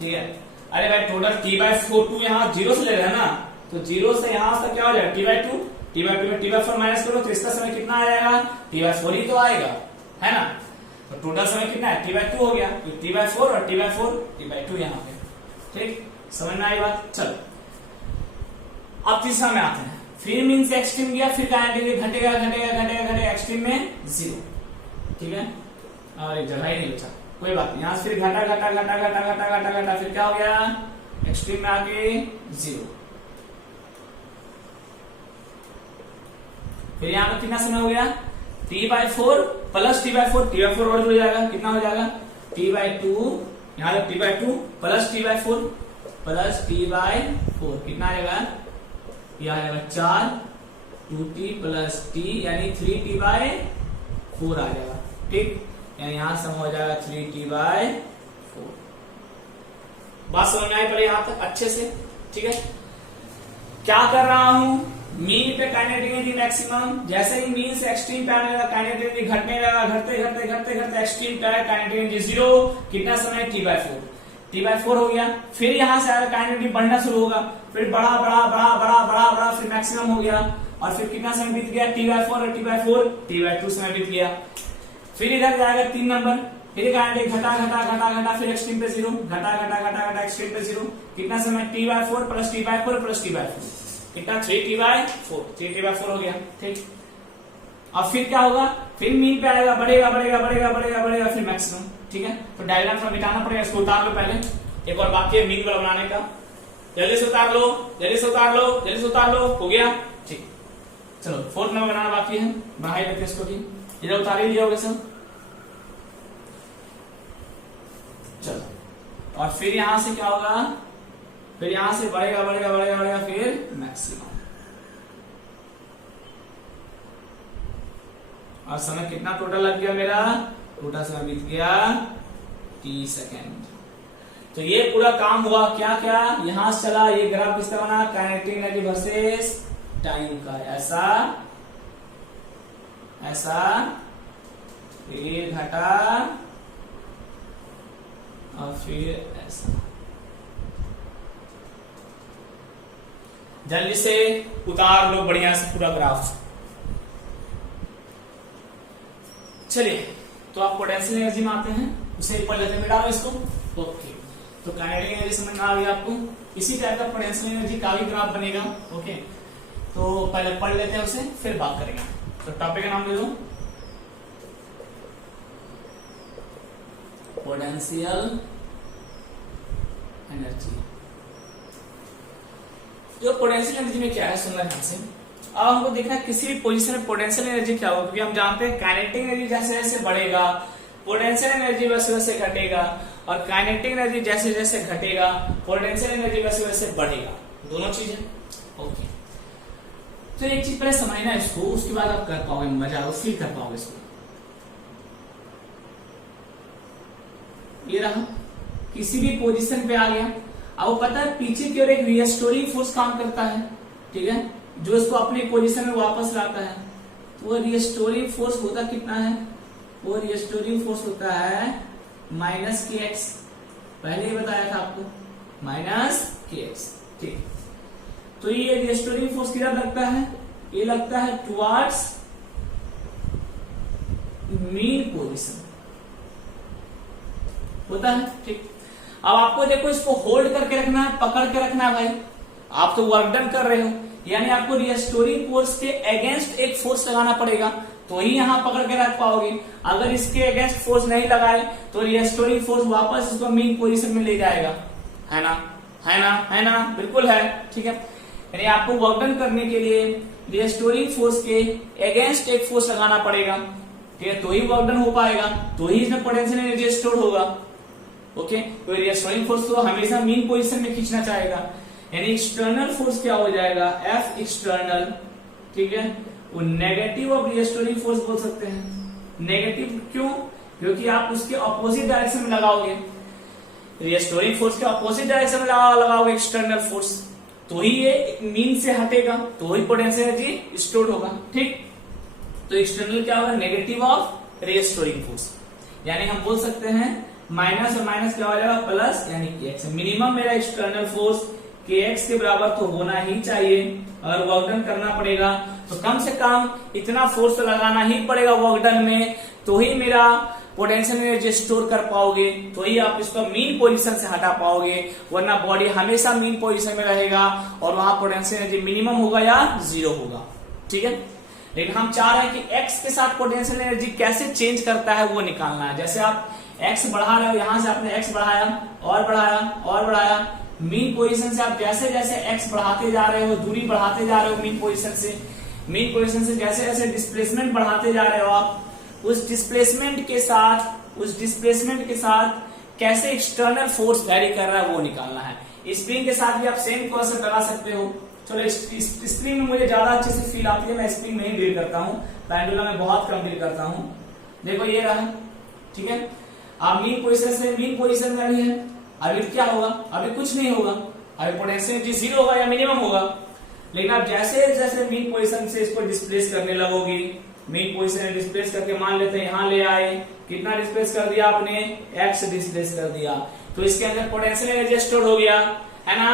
ठीक है। अरे भाई टोटल t/4 यहाँ 0 से ले रहे हैं ना, तो 0 से यहाँ तक क्या हो जाएगा t/2, t/2 में t/4 माइनस करो तो इसका समय कितना आ जाएगा, t/4 ही तो आएगा, है ना। तो टोटल समय कितना है t/2 हो गया, तो t/4 और t/2 यहाँ पे, ठीक। समझ में आई बात। चलो अब तीसरा में आते हैं। फिर मीन से एक्सट्रीम गया, फिर काइनेटिक घटेगा घटेगा घटेगा घटेगा, एक्सट्रीम में 0, ठीक है। और एक जगह ही नहीं बचा, कोई बात नहीं। यहाँ से फिर घटा घटा घटा घटा घटा घटा घटा फिर क्या हो गया, एक्सट्रीम में आके 0। फिर यहाँ पे कितना समय हो गया, t/4 प्लस t/4 और हो जाएगा, कितना हो जाएगा t/2, यहाँ पे t/2 प्लस t/4 कितना आएगा, यह आएगा 4, 2t प्लस t यानी 3t/4 आ जाएगा, ठीक। यानी यहां सम हो जाएगा 3t/4। बात समझ में आई पड़े यहां तक अच्छे से, ठीक है। क्या कर रहा हूं, मीन पे काइनेटिक एनर्जी मैक्सिमम, जैसे ही मीन से एक्सट्रीम पे आने लगा काइनेटिक एनर्जी घटने लगा, घटते घटते घटते घटते एक्सट्रीम पे आया काइनेटिक एनर्जी 0, कितना समय t/4 हो गया। फिर यहां से आया काइनेटिक एनर्जी बढ़ना शुरू होगा, फिर बड़ा बड़ा बड़ा बड़ा बड़ा बड़ा फिर मैक्सिमम हो गया, और फिर कितना समय बीत गया t/4 और t/2 समय बीत गया। फिर इधर जाएगा 3 नंबर, फिर काइनेटिक घटा घटा घटा घटा फिर एक्सट्रीम पे 0, घटा घटा घटा घटा एक्सट्रीम पे 0, कितना समय t/4 प्लस t/4 कितना 3t/4 हो गया, ठीक। अब फिर क्या होगा, फिर मीन पे आएगा, बढ़ेगा बढ़ेगा बढ़ेगा बढ़ेगा बढ़ेगा फिर मैक्सिमम, ठीक है। तो डायग्राम थोड़ा मिटाना पड़ेगा, इसको उतार लो पहले, एक और बाकी है मीन वाला बनाने का, जल्दी से उतार लो जल्दी से उतार लो जल्दी से उतार लो, हो गया, ठीक। चलो 4th नंबर बनाना बाकी है, बढ़ाई लेते इसको भी, इधर उतार ही लिया सब। चलो और फिर यहां से क्या होगा, फिर यहां से बढ़ेगा बढ़ेगा बढ़ेगा बढ़ेगा फिर मैक्सिमम, और समय कितना टोटल लग गया मेरा, टोटल समय बीत गया t सेकेंड। तो ये पूरा काम हुआ क्या क्या, यहां से चला, ये ग्राफ किसका बना, काइनेटिक एनर्जी वर्सेस टाइम का, ऐसा ऐसा, फिर घटा और फिर ऐसा। जल्दी से उतार लो बढ़िया से पूरा ग्राफ। चलिए तो आप पोटेंशियल एनर्जी में आते हैं, उसे पढ़ लेते हैं, मिटा लो इसको, ओके। तो काइनेटिक एनर्जी समझ में आ गई आपको, इसी टाइप का पोटेंशियल एनर्जी का भी ग्राफ बनेगा, ओके। तो पहले पढ़ लेते हैं उसे, फिर बात करेंगे। तो टॉपिक का नाम दे दो, पोटेंशियल एनर्जी। जो पोटेंशियल एनर्जी में क्या है सुनना ध्यान से। अब हमको देखना है किसी भी पोजीशन में पोटेंशियल एनर्जी क्या होगा, क्योंकि हम जानते हैं काइनेटिक एनर्जी जैसे जैसे बढ़ेगा पोटेंशियल एनर्जी वैसे वैसे घटेगा, और काइनेटिक एनर्जी जैसे जैसे घटेगा पोटेंशियल एनर्जी वैसे वैसे बढ़ेगा, दोनों चीज है, ओके। तो एक चीज पहले समझना इसको, उसके बाद आप कर पाओगे, मजा फील कर पाओगे इसको। ये रहा, किसी भी पोजीशन पे आ गया, अब पता है पीछे की ओर एक रिस्टोरिंग फोर्स काम करता है, ठीक है, जो इसको अपनी पोजीशन में वापस लाता है। तो वो रिस्टोरिंग फोर्स होता कितना है, वो रिस्टोरिंग फोर्स होता है -kx, पहले ही बताया था आपको, -kx, ठीक। तो ये रिस्टोरिंग फोर्स किधर लगता है, ये लगता है टुवर्ड्स मीन पोजीशन होता है, ठीक। अब आपको देखो इसको होल्ड करके रखना है, पकड़ के रखना है भाई, आप तो वर्क डन कर रहे हो, यानी आपको रिस्टोरिंग फोर्स के अगेंस्ट एक फोर्स लगाना पड़ेगा, तो ही यहां पकड़ के रख पाओगे। अगर इसके अगेंस्ट फोर्स नहीं लगाए तो रिस्टोरिंग फोर्स वापस इसको मीन पोजीशन में ले जाएगा, है ना, है ना, है ना, बिल्कुल है, ठीक है। यानी आपको वर्क डन करने के लिए रिस्टोरिंग फोर्स के अगेंस्ट एक फोर्स लगाना पड़ेगा, ठीक है, तो ही वर्क डन हो पाएगा, तो ही इसमें पोटेंशियल एनर्जी स्टोर होगा, ओके। तो रिस्टोरिंग फोर्स को हमेशा मीन पोजीशन में खींचना चाहेगा, यानी एक्सटर्नल फोर्स क्या हो जाएगा, F एक्सटर्नल, ठीक है, वो नेगेटिव ऑफ रिस्टोरिंग फोर्स बोल सकते हैं। नेगेटिव क्यों, क्योंकि आप उसके ऑपोजिट डायरेक्शन में लगाओगे, रिस्टोरिंग फोर्स के ऑपोजिट डायरेक्शन में लगाओगे एक्सटर्नल फोर्स, तो ही ये मीन से हटेगा, तो ही पोटेंशियल एनर्जी स्टोर होगा। ठीक, तो एक्सटर्नल क्या होगा, नेगेटिव ऑफ रिस्टोरिंग फोर्स, यानी हम बोल सकते हैं माइनस और माइनस क्या हो जाएगा प्लस, यानी kx। मिनिमम मेरा एक्सटर्नल फोर्स kx के बराबर तो होना ही चाहिए। अगर वर्क डन करना पड़ेगा तो कम से कम इतना फोर्स तो लगाना ही पड़ेगा वर्क डन में, तो ही मेरा पोटेंशियल एनर्जी स्टोर कर पाओगे, तो ही आप इसको मीन पोजीशन से हटा पाओगे, वरना बॉडी हमेशा मीन पोजीशन में रहेगा और वहां पोटेंशियल एनर्जी मिनिमम होगा या जीरो होगा। ठीक है, लेकिन हम चाह रहे हैं कि x के साथ पोटेंशियल एनर्जी कैसे चेंज करता है वो निकालना है। जैसे आप x बढ़ा रहे हो, यहां से आपने x बढ़ाया और बढ़ाया और बढ़ाया, मीन पोजीशन से आप जैसे जैसे x बढ़ाते जा रहे हो, दूरी बढ़ाते जा रहे हो मीन पोजीशन से जैसे जैसे डिस्प्लेसमेंट बढ़ाते जा रहे हो, आप उस डिस्प्लेसमेंट के साथ कैसे एक्सटर्नल फोर्स वैरी कर रहा है वो निकालना है। स्प्रिंग के साथ भी आप सेम कॉन्सेप्ट लगा सकते हो। चलो स्प्रिंग में मुझे ज्यादा अच्छे से फील आती है, मैं स्प्रिंग में ही डील करता हूँ, पेंडुलम में बहुत कम डील करता हूँ। देखो ये रहा, ठीक है, आप मीन पोजीशन में अभी है, अभी क्या होगा, अभी कुछ नहीं होगा, अभी पोटेंशियल एनर्जी जीरो होगा या मिनिमम होगा। लेकिन आप जैसे जैसे मीन पोजीशन से इसको डिस्प्लेस करने लगोगे, मीन पोजीशन में डिस्प्लेस करके मान लेते हैं यहां ले आए, कितना डिस्प्लेस कर दिया आपने, x डिस्प्लेस कर दिया, तो इसके अंदर पोटेंशियल एनर्जी स्टोर हो गया है ना।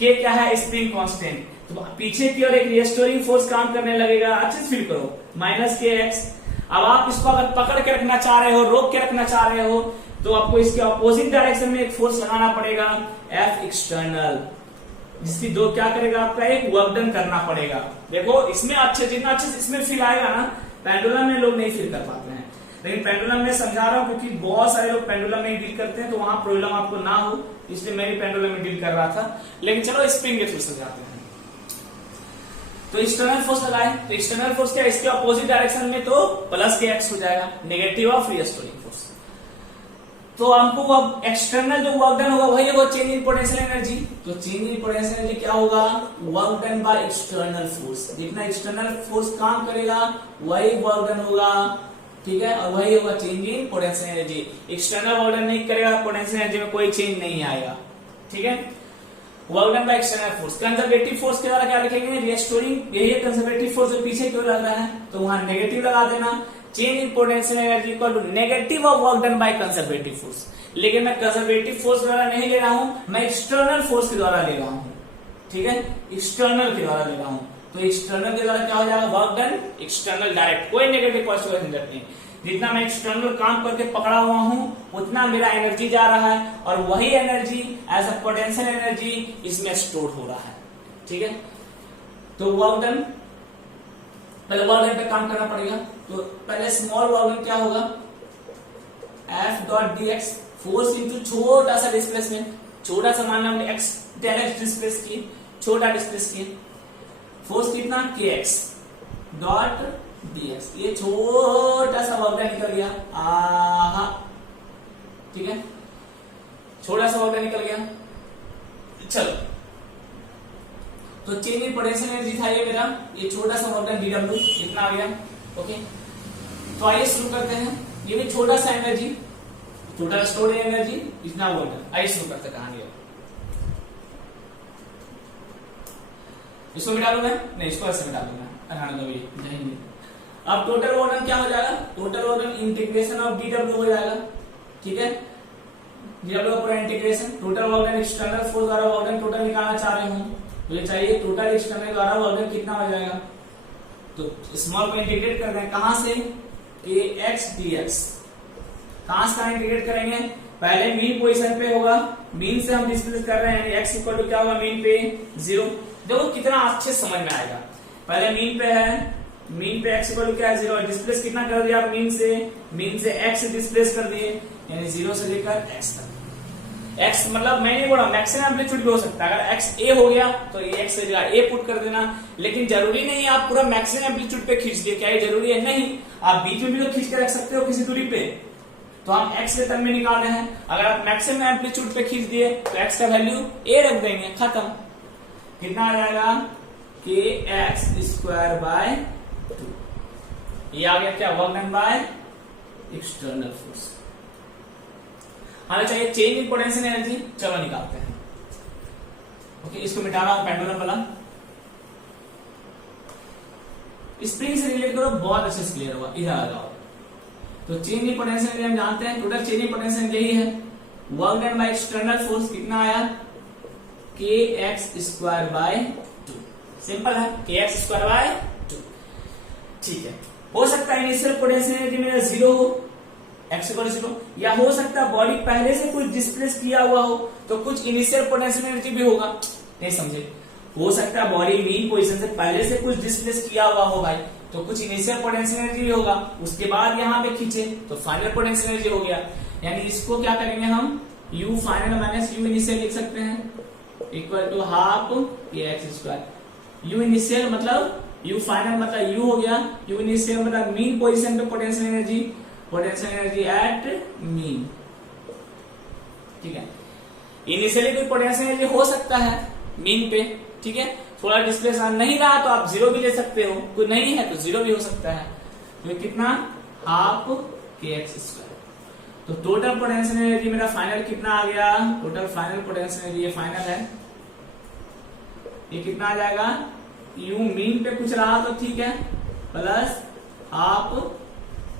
k क्या है, स्प्रिंग कांस्टेंट, तो पीछे की ओर एक रिस्टोरिंग फोर्स काम करने लगेगा। अच्छे से फील करो, माइनस kx। अब आप इसको अगर पकड़ के रखना चाह रहे हो, रोक के रखना चाह रहे हो, तो आपको इसके ऑपोजिट डायरेक्शन में एक फोर्स लगाना पड़ेगा, F एक्सटर्नल, जिसकी दो क्या करेगा, आपका एक वर्क डन करना पड़ेगा। देखो इसमें जितना अच्छे से इसमें फील आएगा ना, पेंडुलम में लोग नहीं फील कर पाते हैं, लेकिन पेंडुलम में समझा रहा हूं क्योंकि बहुत सारे लोग पेंडुलम में ही डील करते हैं, तो वहां प्रॉब्लम आपको ना हो, इसलिए मैं भी पेंडुलम में डील कर रहा था। लेकिन चलो स्प्रिंग के थ्रू समझाते हैं। तो एक्सटर्नल फोर्स लगाए, तो एक्सटर्नल फोर्स क्या, इसके ऑपोजिट डायरेक्शन में तो प्लस के एक्स हो जाएगा, नेगेटिव ऑफ रिस्टोरिंग फोर्स। तो हमको अब एक्सटर्नल जो वर्क डन होगा वही होगा चेंज इन पोटेंशियल एनर्जी। तो चेंज इन पोटेंशियल एनर्जी क्या होगा, work done by external force. जितना एक्सटर्नल फोर्स काम करेगा वही वर्क डन होगा, ठीक है, और वही होगा change in potential energy. External work done नहीं करेगा, पोटेंशियल एनर्जी में कोई चेंज नहीं आएगा। ठीक है, work done by external force. Conservative force के द्वारा क्या लिखेंगे, रिस्टोरिंग, यही है कंजर्वेटिव फोर्स जो पीछे की ओर लग रहा है, तो वहां नेगेटिव लगा देना। Change in potential energy equal to negative of work done by conservative force. लेकिन मैं कंजर्वेटिव फोर्स द्वारा नहीं ले रहा हूं, मैं एक्सटर्नल फोर्स के द्वारा ले रहा हूं। ठीक है, एक्सटर्नल के द्वारा ले रहा हूं, तो एक्सटर्नल के द्वारा क्या हो जाएगा, वर्क डन एक्सटर्नल डायरेक्ट, कोई नेगेटिव पॉजिटिव झंझट नहीं। जितना मैं एक्सटर्नल काम करके पकड़ा हुआ हूं उतना मेरा एनर्जी जा रहा है, और वही energy as a potential energy इसमें स्टोर हो रहा है। ठीक है, तो वर्क डन, पहले वर्क डन पे काम करना पड़ेगा। तो पहले स्मॉल वर्क डन क्या होगा, F dot D x, force into छोटा सा डिस्प्लेसमेंट, छोटा सा मानना हमने x डायरेक्ट डिस्प्लेस किए, छोटा डिस्प्लेस किए, फोर्स कितना kx डॉट dx, ये छोटा सा वर्क डन निकल गया, आहा, ठीक है, छोटा सा वर्क डन निकल गया। चलो, तो चेंज इन पोटेंशियल एनर्जी था ये मेरा, ये छोटा सा वर्क डन dw इतना आ गया। ओके, तो आइए शुरू करते हैं। ये भी छोटा सा एनर्जी, छोटा स्टोर एनर्जी, इतना वर्क डन। आइए शुरू करते कहानी। इसको मिटा लूं मैं, नहीं इसको ऐसे मिटा लूंगा, रहने दो ये, नहीं नहीं। अब टोटल वर्क डन क्या हो जाएगा, total work done integration of dw हो जाएगा। ठीक है, dw का पूरा integration, total work done external force द्वारा वर्क डन टोटल निकालना चाह रहे हूं, तो ये चाहिए टोटल एक्सटर्नल द्वारा वर्क डन कितना हो जाएगा। तो स्मॉल को इंटीग्रेट करते हैं, कहां से, kx dx, कहां से इंटीग्रेट करेंगे, पहले मीन पोजीशन पे होगा, मीन से हम डिस्प्लेस कर रहे हैं, x इक्वल टू क्या होगा, मीन पे 0। देखो कितना अच्छे समझ में आएगा, पहले मीन पे है, मीन पे x इक्वल टू क्या है, 0, डिस्प्लेस कितना कर दिया आप मीन से x डिस्प्लेस कर दिए, यानी 0 से लेकर x तक। x मतलब मैं नहीं बोला मैक्सिमम एम्पलीट्यूड भी हो सकता है, अगर x a हो गया तो ये x से जगह a पुट कर देना, लेकिन जरूरी नहीं आप पूरा मैक्सिमम एम्पलीट्यूड पे खींच दिए, क्या ये जरूरी है, नहीं, आप बीच में भी तो खींच के रख सकते हो किसी दूरी पे। तो हम x के टर्म में निकाल रहे हैं, अगर आप मैक्सिमम एम्पलीट्यूड पे खींच दिए तो x का वैल्यू a रख देंगे, खत्म। कितना आ जाएगा, kx स्क्वायर बाय 2, ये आ गया क्या, work done by external force. हमें चाहिए चेंज इन पोटेंशियल एनर्जी, चलो निकालते हैं। ओके, इसको मिटा रहा हूं पेंडुलम वाला। स्प्रिंग से रिलेट करो, बहुत अच्छे से क्लियर होगा। इधर आ जाओ। तो चेंज इन पोटेंशियल एनर्जी हम जानते हैं, total change in potential energy यही है, work done by external force कितना आया, kx² बाय 2। सिंपल है, kx² बाय 2। ठीक है, हो सकता है इनिशियल पोटेंशियल एनर्जी मेरा 0 हो, x = 0, या हो सकता है बॉडी पहले से कुछ डिस्प्लेस किया हुआ हो तो कुछ इनिशियल पोटेंशियल एनर्जी भी होगा। नहीं समझे? हो सकता है बॉडी मीन पोजीशन से पहले से कुछ डिस्प्लेस किया हुआ हो भाई, तो कुछ इनिशियल पोटेंशियल एनर्जी भी होगा, उसके बाद यहाँ पे खींचे तो फाइनल पोटेंशियल एनर्जी हो गया। यानी इसको क्या करेंगे हम, u final minus u initial लिख सकते हैं, equal to half kx²। u initial मतलब u फाइनल मतलब u हो गया, u इनिशियल मतलब मीन पोजीशन पे पोटेंशियल एनर्जी एट मीन। ठीक है, इनिशियली कोई पोटेंशियल एनर्जी हो सकता है मीन पे, ठीक है, थोड़ा डिस्प्लेसमेंट नहीं रहा तो आप 0 भी ले सकते हो, कोई नहीं है तो 0 भी हो सकता है। तो कितना, हाफ kx²। तो टोटल पोटेंशियल एनर्जी मेरा फाइनल कितना आ गया, टोटल फाइनल पोटेंशियल एनर्जी, ये फाइनल है, ये कितना आ जाएगा, u मीन पे कुछ रहा तो ठीक है, plus half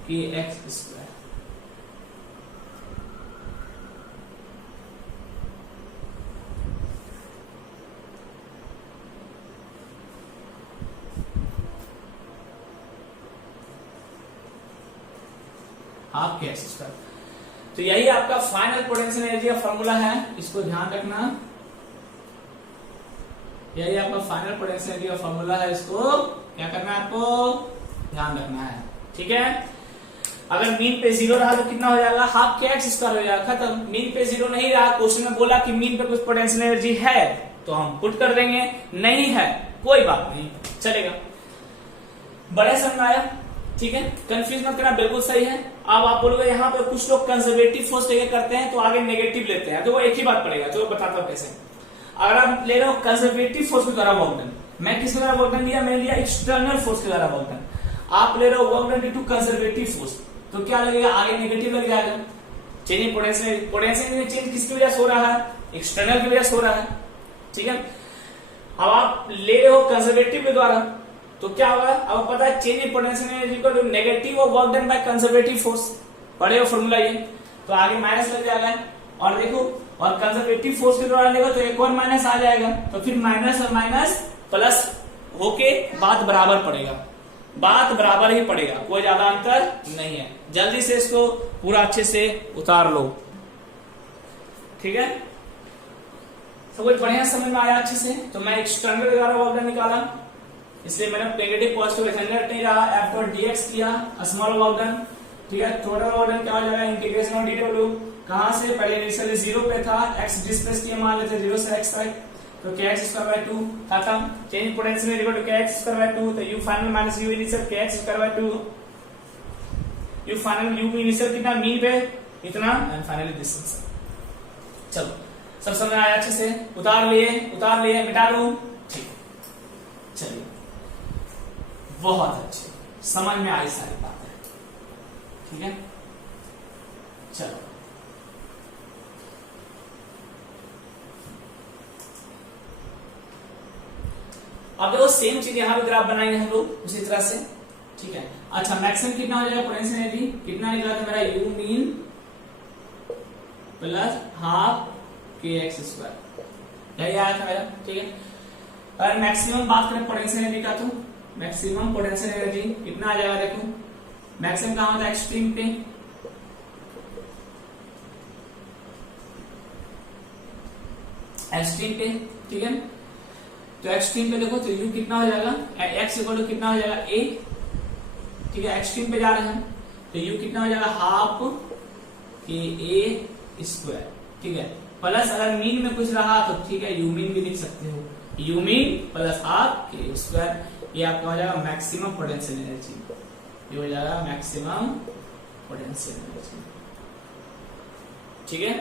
kx²। Half kx²। तो यही आपका फाइनल पोटेंशियल एनर्जी का फॉर्मूला है, इसको ध्यान रखना। यही आपका फाइनल पोटेंशियल एनर्जी का फॉर्मूला है, इसको क्या करना है, आपको ध्यान रखना है। ठीक है, अगर मीन पे 0 रहा तो कितना हो जाएगा, हाफ kx² हो जाएगा, खत्म। मीन पे 0 नहीं रहा, क्वेश्चन में बोला कि मीन पे कुछ पोटेंशियल एनर्जी है तो हम पुट कर देंगे, नहीं है कोई बात नहीं, चलेगा। बड़े समझ आया? ठीक है, कंफ्यूज मत करना, बिल्कुल सही है। अब आप बोलोगे यहाँ पे कुछ लोग कंजर्वेटिव फोर्स लेके करते हैं तो आगे नेगेटिव लेते हैं, तो वो एक ही बात पड़ेगा, तो बताता हूँ कैसे। अगर आप ले रहे हो कंजर्वेटिव फोर्स के द्वारा वर्क डन, मैं किसके द्वारा वर्क डन लिया, मैंने लिया एक्सटर्नल फोर्स के द्वारा वर्क डन। आप ले रहे हो work done due to conservative force, तो क्या लगेगा, आगे नेगेटिव लग जाएगा। चेंज पोटेंशियल चेंज किसकी वजह से हो रहा है, एक्सटर्नल की वजह से हो रहा है। ठीक है, अब आप ले रहे हो कंजर्वेटिव के द्वारा तो क्या होगा, अब पता है change in potential energy equal to negative of work done by conservative force, पढ़े हो फॉर्मूला ये, तो आगे माइनस लग जाएगा। और देखो, और कंजर्वेटिव फोर्स के द्वारा लेगा तो एक और माइनस आ जाएगा, तो फिर माइनस और माइनस प्लस होके बात बराबर पड़ेगा, बात बराबर ही पड़ेगा, कोई ज्यादा अंतर नहीं है। जल्दी से इसको पूरा अच्छे से उतार लो। ठीक है, सब कुछ बढ़िया समझ में आया अच्छे से। तो मैं एक्सटर्नल के द्वारा वर्क डन निकाला, इसलिए मैंने नेगेटिव पॉजिटिव झंझट नहीं रहा, F.dx किया, स्मॉल वर्क डन। ठीक है, टोटल वर्क डन क्या हो जाएगा, इंटीग्रेशन ऑफ dw, कहां से, पहले इनिशियली 0 पे था, x डिस्प्लेस किया, मान लेते 0 से x तक, तो kx²/2 खत्म। Change potential equal to kx²/2, तो u final minus u initial kx²/2, u final u initial कितना, मीन पे इतना, एंड फाइनली दिस आंसर। चलो, सब समझ आया अच्छे से, उतार लिए, मिटा दो। ठीक, चलिए, बहुत अच्छे, समझ में आई सारी बातें। ठीक है, चलो अब देखो, सेम चीज यहां भी ग्राफ बनाएंगे हम लोग उसी तरह से। ठीक है, अच्छा, मैक्सिमम कितना हो जाएगा पोटेंशियल एनर्जी, कितना निकला था मेरा, u mean plus half kx², यही आया था मेरा। ठीक है, अगर मैक्सिमम बात करें पोटेंशियल एनर्जी का, तो मैक्सिमम पोटेंशियल एनर्जी कितना आ जाएगा, देखो मैक्सिमम कहां होता है, एक्सट्रीम पे, एक्सट्रीम पे। ठीक है, तो एक्सट्रीम पे देखो, तो u कितना हो जाएगा, x इक्वल टू कितना हो जाएगा, a। ठीक है, एक्सट्रीम पे जा रहे हैं तो u कितना हो जाएगा, हाफ ka²। ठीक है, प्लस अगर मीन में कुछ रहा तो ठीक है, u मीन भी लिख सकते हो, u mean plus half k², ये आपका हो जाएगा मैक्सिमम पोटेंशियल एनर्जी, ये हो जाएगा मैक्सिमम पोटेंशियल एनर्जी। ठीक है,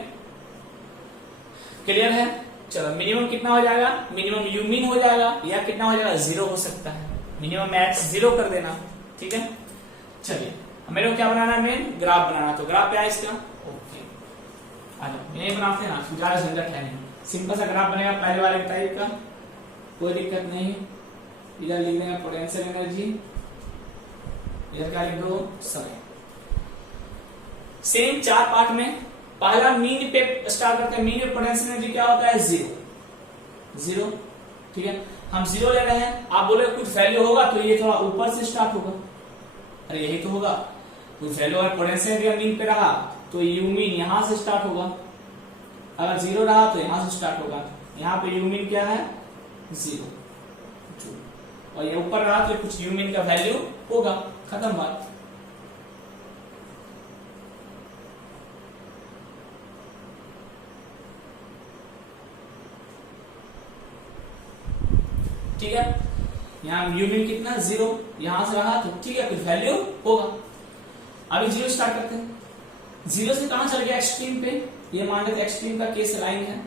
क्लियर है? चलो, मिनिमम कितना हो जाएगा, मिनिमम u मीन हो जाएगा, या कितना हो जाएगा, 0 हो सकता है, मिनिमम मैक्स 0 कर देना। ठीक है, चलिए मेरे को क्या बनाना है, मेन ग्राफ बनाना। तो ग्राफ क्या है इसका, ओके आ जाओ यही बनाते हैं ना, ज्यादा झंझट है नहीं, सिंपल सा ग्राफ बनेगा पहले वाले टाइप का, कोई दिक्कत नहीं। इधर लिख देंगे पोटेंशियल एनर्जी, इधर क्या लिख दो, समय। सेम 4 पार्ट में, पहला मीन पे स्टार्ट करते हैं। मीन पे पोटेंशियल एनर्जी क्या होता है, 0, ठीक है। हम 0 ले रहे हैं, आप बोले कुछ वैल्यू होगा तो ये थोड़ा ऊपर से स्टार्ट होगा, अरे यही तो होगा, कुछ वैल्यू अगर पोटेंशियल एनर्जी मीन पे रहा तो यू मीन यहां से स्टार्ट होगा, अगर 0 रहा तो यहां से स्टार्ट होगा। यहाँ पे यू मीन क्या है, 0, और ये ऊपर रहा तो कुछ यू मीन का वैल्यू होगा, खत्म बात। ठीक है, यहाँ यू मीन कितना, 0, यहां से रहा तो ठीक है, कुछ वैल्यू होगा। अभी 0 स्टार्ट करते हैं, 0 से कहां चल गया, एक्सट्रीम पे। ये मान लेते एक्सट्रीम का केस लाइन है,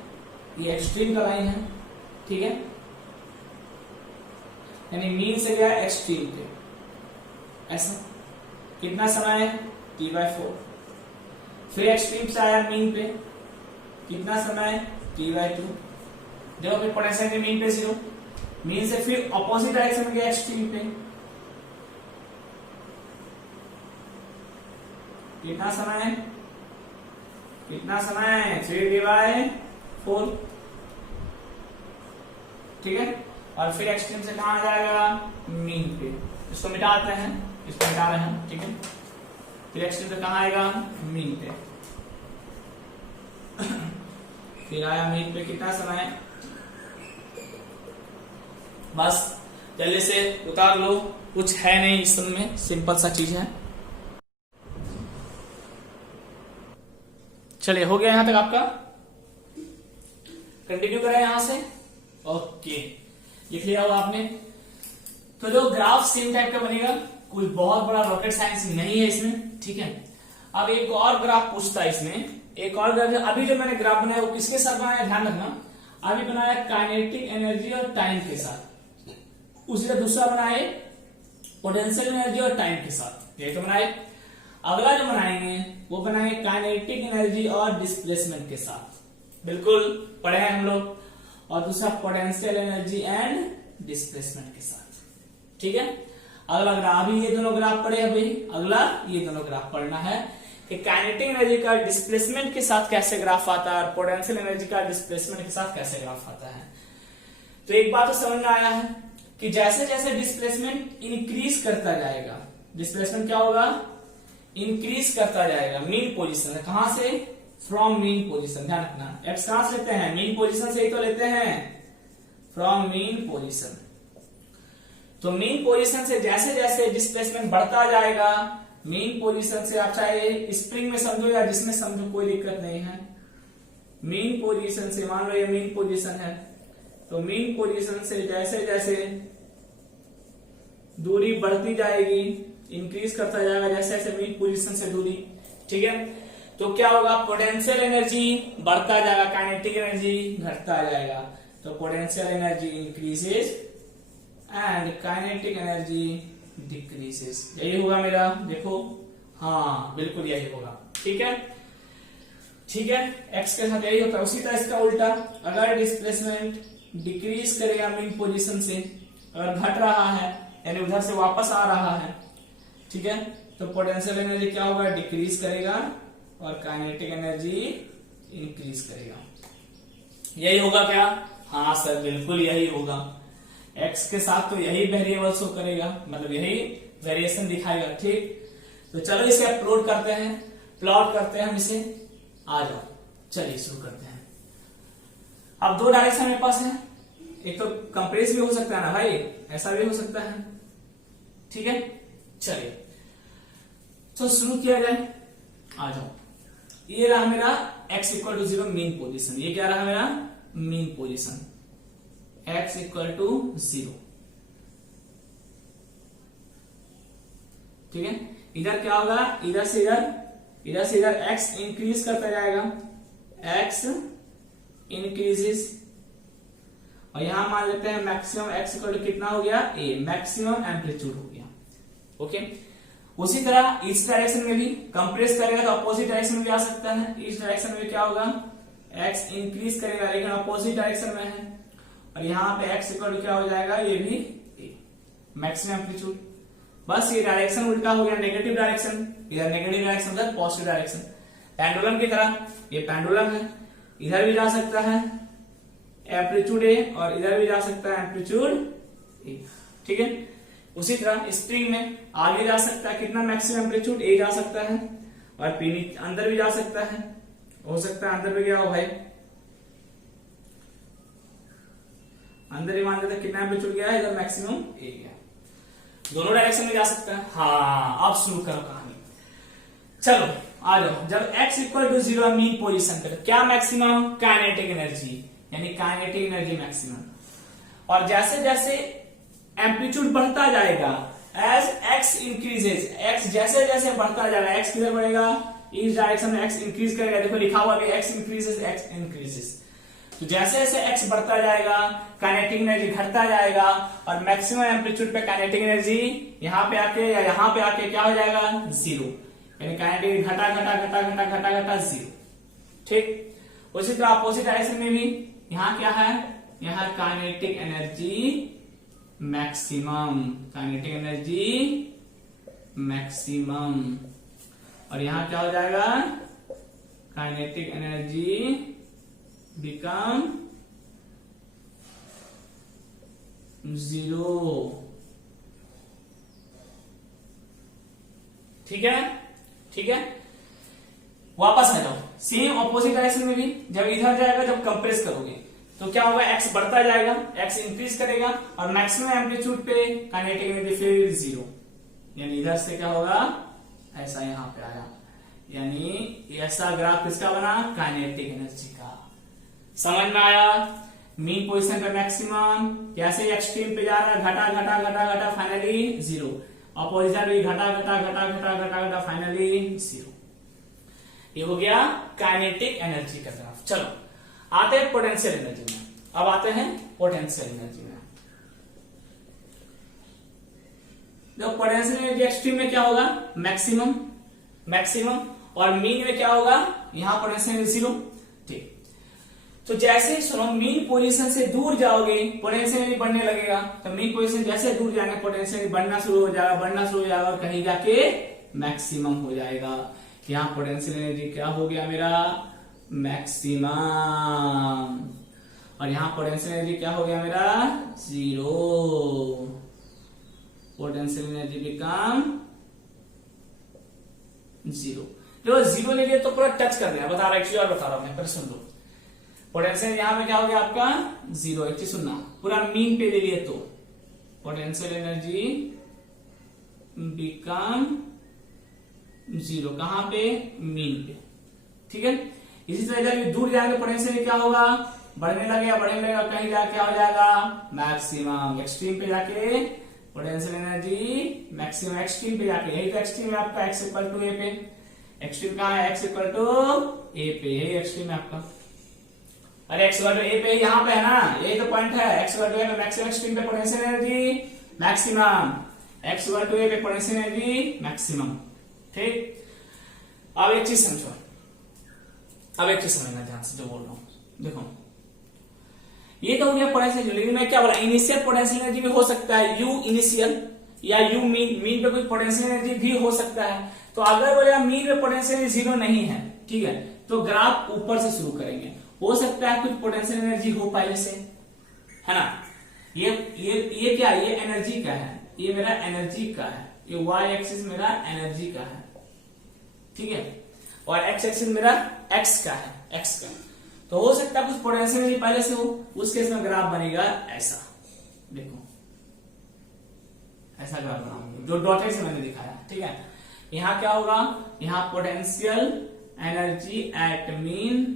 ये एक्सट्रीम का लाइन है, ठीक है, यानी मीन से गया एक्सट्रीम पे, ऐसा। कितना समय है, t/4। फिर एक्सट्रीम से आया मीन पे, कितना समय, t/2। देखो फिर पोटेंशियल के मीन पे 0, मीन से फिर ऑपोजिट डायरेक्शन में गया एक्सट्रीम पे, कितना समय है, 3/4, ठीक है। और फिर एक्सट्रीम से कहां आ जाएगा, मीन पे। इसको मिटाते हैं, इसको मिटा रहे हैं, ठीक है। फिर एक्सट्रीम से कहां आएगा, मीन पे। फिर आया मीन पे, कितना समय, बस जल्दी से उतार लो, कुछ है नहीं इस सब में, सिंपल सा चीज है। चलिए हो गया यहां तक आपका, कंटिन्यू करें यहां से, ओके लिख लिया होगा आपने। तो जो ग्राफ सेम टाइप का बनेगा, कोई बहुत बड़ा रॉकेट साइंस नहीं है इसमें, ठीक है। अब एक और ग्राफ पूछता है इसमें, एक और ग्राफ। अभी जो मैंने ग्राफ बनाया वो किसके साथ बनाया, ध्यान रखना, अभी बनाया काइनेटिक एनर्जी और टाइम के साथ, उसी का दूसरा बनाए पोटेंशियल एनर्जी और टाइम के साथ, यही तो बनाए। अगला जो बनाएंगे वो बनाएंगे काइनेटिक एनर्जी और डिस्प्लेसमेंट के साथ, बिल्कुल पढ़े हैं हम लोग, और दूसरा पोटेंशियल एनर्जी एंड डिस्प्लेसमेंट के साथ, ठीक है। अगला ग्राफ, अभी ये दोनों ग्राफ पढ़े, अभी अगला ये दोनों ग्राफ पढ़ना है कि काइनेटिक एनर्जी का डिस्प्लेसमेंट के साथ कैसे ग्राफ आता है और पोटेंशियल एनर्जी का डिस्प्लेसमेंट के साथ कैसे ग्राफ आता है। तो एक बात तो समझ में आया है कि जैसे जैसे डिस्प्लेसमेंट इंक्रीज करता जाएगा, डिस्प्लेसमेंट क्या होगा, इंक्रीज करता जाएगा मीन पोजीशन से, कहां से, फ्रॉम मीन पोजीशन। ध्यान रखना, एक्स कहां से लेते हैं, मीन पोजीशन से ही तो लेते हैं, फ्रॉम मीन पोजीशन। तो मीन पोजीशन से जैसे जैसे डिस्प्लेसमेंट बढ़ता जाएगा, मीन पोजीशन से आप चाहे स्प्रिंग में समझो या जिसमें समझो, कोई दिक्कत नहीं है। मीन पोजीशन से, मान लो ये मीन पोजीशन है, तो मीन पोजीशन से जैसे जैसे दूरी बढ़ती जाएगी, इंक्रीज करता जाएगा जैसे जैसे मीन पोजीशन से दूरी, ठीक है। तो क्या होगा, पोटेंशियल एनर्जी बढ़ता जाएगा, काइनेटिक एनर्जी घटता जाएगा। तो potential energy increases and kinetic energy decreases, यही होगा मेरा, देखो हाँ बिल्कुल यही होगा, ठीक है, ठीक है। एक्स के साथ यही होता है। उसी तरह इसका उल्टा, अगर डिस्प्लेसमेंट डिक्रीज करेगा मीन पोजीशन से, अगर घट रहा है यानी उधर से वापस आ रहा है, ठीक है, तो पोटेंशियल एनर्जी क्या होगा, डिक्रीज करेगा और काइनेटिक एनर्जी इंक्रीज करेगा। यही होगा क्या, हाँ सर बिल्कुल यही होगा। एक्स के साथ तो यही वेरिएबल शो करेगा, मतलब यही वेरिएशन दिखाएगा, ठीक। तो चलो इसे अपलोड करते हैं, प्लॉट करते हैं हम इसे, आ जाओ चलिए शुरू करते हैं। अब दो डायरेक्शन मेरे पास है, एक तो कंप्रेस भी हो सकता है ना भाई, ऐसा भी हो सकता है, ठीक है। चलिए तो शुरू किया जाए, आ जाओ। ये रहा मेरा x equal to 0 mean position, ये क्या रहा मेरा mean position, x equal to 0, ठीक है। इधर क्या होगा, इधर से इधर x इंक्रीज करता जाएगा, x इंक्रीजेस, और यहां मान लेते हैं मैक्सिमम x इक्वल टू कितना हो गया, a, मैक्सिमम एम्पलीट्यूड हो गया, ओके। उसी तरह इस डायरेक्शन में भी कंप्रेस करेगा तो अपोजिट डायरेक्शन में भी आ सकता है। इस डायरेक्शन में क्या होगा, एक्स इंक्रीज करेगा लेकिन अपोजिट डायरेक्शन में है, और यहाँ पे एक्स इक्वल क्या हो जाएगा, ये भी मैक्सिमम एम्पलीट्यूड। बस ये डायरेक्शन उल्टा हो गया, नेगेटिव डायरेक्शन, इधर नेगेटिव डायरेक्शन उधर पॉजिटिव डायरेक्शन। पेंडुलम की तरह ये पेंडुलम है, इधर भी जा सकता है एम्पलीट्यूड ए और इधर भी जा सकता है एम्पलीट्यूड ए, ठीक है। उसी तरह स्प्रिंग में आगे जा सकता है कितना, मैक्सिमम एम्पलीट्यूड ए जा सकता है, और पीनी अंदर भी जा सकता है, हो सकता है अंदर भी गया हो भाई, अंदर ही मान लेते कितना एम्पलीट्यूड गया है, इधर मैक्सिमम ए गया, दोनों डायरेक्शन में जा सकता है। हाँ अब शुरू करो कहानी, चलो आ जाओ। जब x equal to 0 mean position पे क्या मैक्सिमम, काइनेटिक एनर्जी, यानी काइनेटिक एनर्जी मैक्सिमम। और जैसे जैसे एम्पलीट्यूड बढ़ता जाएगा, एज x इंक्रीजेज, x जैसे जैसे बढ़ता जाएगा, x किधर बढ़ेगा, इस डायरेक्शन में x इंक्रीज करेगा, देखो लिखा हुआ है x इंक्रीजेज, x इंक्रीजेज। तो जैसे जैसे x बढ़ता जाएगा काइनेटिक एनर्जी घटता जाएगा, और मैक्सिमम एम्पलीट्यूड पे काइनेटिक एनर्जी यहाँ पे आके या यहाँ पे आके क्या हो जाएगा, 0, यानी काइनेटिक घटा घटा घटा घटा घटा घटा 0, ठीक। उसी तरह अपोजिट डायरेक्शन में भी यहाँ क्या है, यहाँ kinetic energy maximum, kinetic energy maximum, और यहाँ क्या हो जाएगा, काइनेटिक एनर्जी बिकम 0, ठीक है, ठीक है। वापस आ जाओ, सेम ऑपोजिट डायरेक्शन में भी जब इधर जाएगा, जब कंप्रेस करोगे तो क्या होगा, x बढ़ता जाएगा, x इंक्रीज करेगा, और मैक्सिमम एम्पलीट्यूड पे काइनेटिक एनर्जी फिर 0, यानी इधर से क्या होगा, ऐसा यहाँ पे आया, यानी ऐसा ग्राफ किसका बना, काइनेटिक एनर्जी का। समझ में आया, मीन पोजीशन पे मैक्सिमम कैसे एक्सट्रीम पे जा रहा है, घटा घटा घटा घटा फाइनली 0, अपोजिट भी घटा घटा घटा घटा घटा घटा फाइनली 0। ये हो गया काइनेटिक एनर्जी का ग्राफ। चलो आते हैं पोटेंशियल एनर्जी में, अब आते हैं पोटेंशियल एनर्जी में। देखो पोटेंशियल एनर्जी एक्सट्रीम में क्या होगा, मैक्सिमम, मैक्सिमम, और मीन में क्या होगा, यहां पोटेंशियल एनर्जी 0, ठीक। तो जैसे ही सुनो मीन पोजीशन से दूर जाओगे पोटेंशियल एनर्जी बढ़ने लगेगा, तो मीन पोजीशन जैसे दूर जाएंगे पोटेंशियल एनर्जी बढ़ना शुरू हो जाएगा, बढ़ना शुरू हो जाएगा, और कहीं जाके मैक्सिमम हो जाएगा। यहाँ पोटेंशियल एनर्जी क्या हो गया मेरा, मैक्सिमम, और यहाँ पोटेंशियल एनर्जी क्या हो गया मेरा, 0, पोटेंशियल एनर्जी बिकम 0। जो 0 ले लिया तो पूरा टच कर दिया, बता रहा एक्चुअली, और बता रहा हूं मैं, पर सुन लो। पोटेंशियल यहाँ पे क्या हो गया आपका 0, एक चीज सुनना, पूरा मीन पे ले लिए तो पोटेंशियल एनर्जी बिकम 0, कहां पे, मीन पे, ठीक है। इसी तरह जब दूर जाएंगे पोटेंशियल क्या होगा, बढ़ने लगेगा, बढ़ने लगेगा, कहीं जाके क्या हो जाएगा, मैक्सिमम, एक्सट्रीम पे जाके पोटेंशियल एनर्जी मैक्सिमम, एक्सट्रीम पे जाके, यही तो एक्सट्रीम है आपका, x इक्वल टू ए पे, एक्सट्रीम कहां है, x इक्वल टू ए पे, यही एक्सट्रीम है आपका। अरे x इक्वल टू ए पे यहाँ पे है ना, यही तो पॉइंट है, x इक्वल टू ए पे मैक्सिमम, एक्सट्रीम पे potential energy maximum, x equal to a पे पोटेंशियल एनर्जी मैक्सिमम, ठीक। अब एक चीज समझो, अब एक चीज समझना ध्यान से जो बोल रहा हूं, देखो ये तो हो गया पोटेंशियल, लेकिन मैं क्या बोला, इनिशियल पोटेंशियल एनर्जी भी हो सकता है, u इनिशियल या u मीन, मीन पे कोई पोटेंशियल एनर्जी भी हो सकता है। तो अगर बोले मीन में पोटेंशियल एनर्जी 0 नहीं है, ठीक है, तो ग्राफ ऊपर से शुरू करेंगे, हो सकता है कुछ पोटेंशियल एनर्जी हो पहले से, है ना। ये क्या, ये एनर्जी का है, ये मेरा एनर्जी का है, ये y एक्सिस मेरा एनर्जी का है, ठीक है, और x एक्सिस मेरा x का है, x का। तो हो सकता है कुछ पोटेंशियल एनर्जी पहले से हो, उस केस में ग्राफ बनेगा ऐसा, देखो ऐसा ग्राफ बनाऊंगा जो डॉटेड से मैंने दिखाया, ठीक है। यहां क्या होगा, यहां potential energy at mean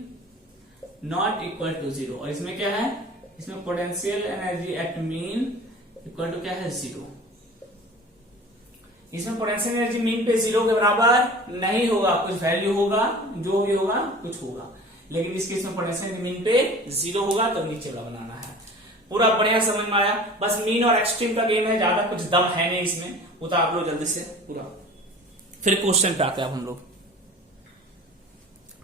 not equal to 0, और इसमें क्या है, इसमें potential energy at mean equal to क्या है, 0। इसमें पोटेंशियल एनर्जी मीन पे 0 के बराबर नहीं होगा, कुछ वैल्यू होगा, जो भी होगा कुछ होगा, लेकिन इस केस में पोटेंशियल एनर्जी मीन पे 0 होगा, तो नीचे वाला बनाना है। पूरा बढ़िया समझ में आया, बस मीन और एक्सट्रीम का गेम है, ज्यादा कुछ दम है नहीं इसमें, उतार लो जल्दी से पूरा। फिर क्वेश्चन पे आते हैं अब हम लोग।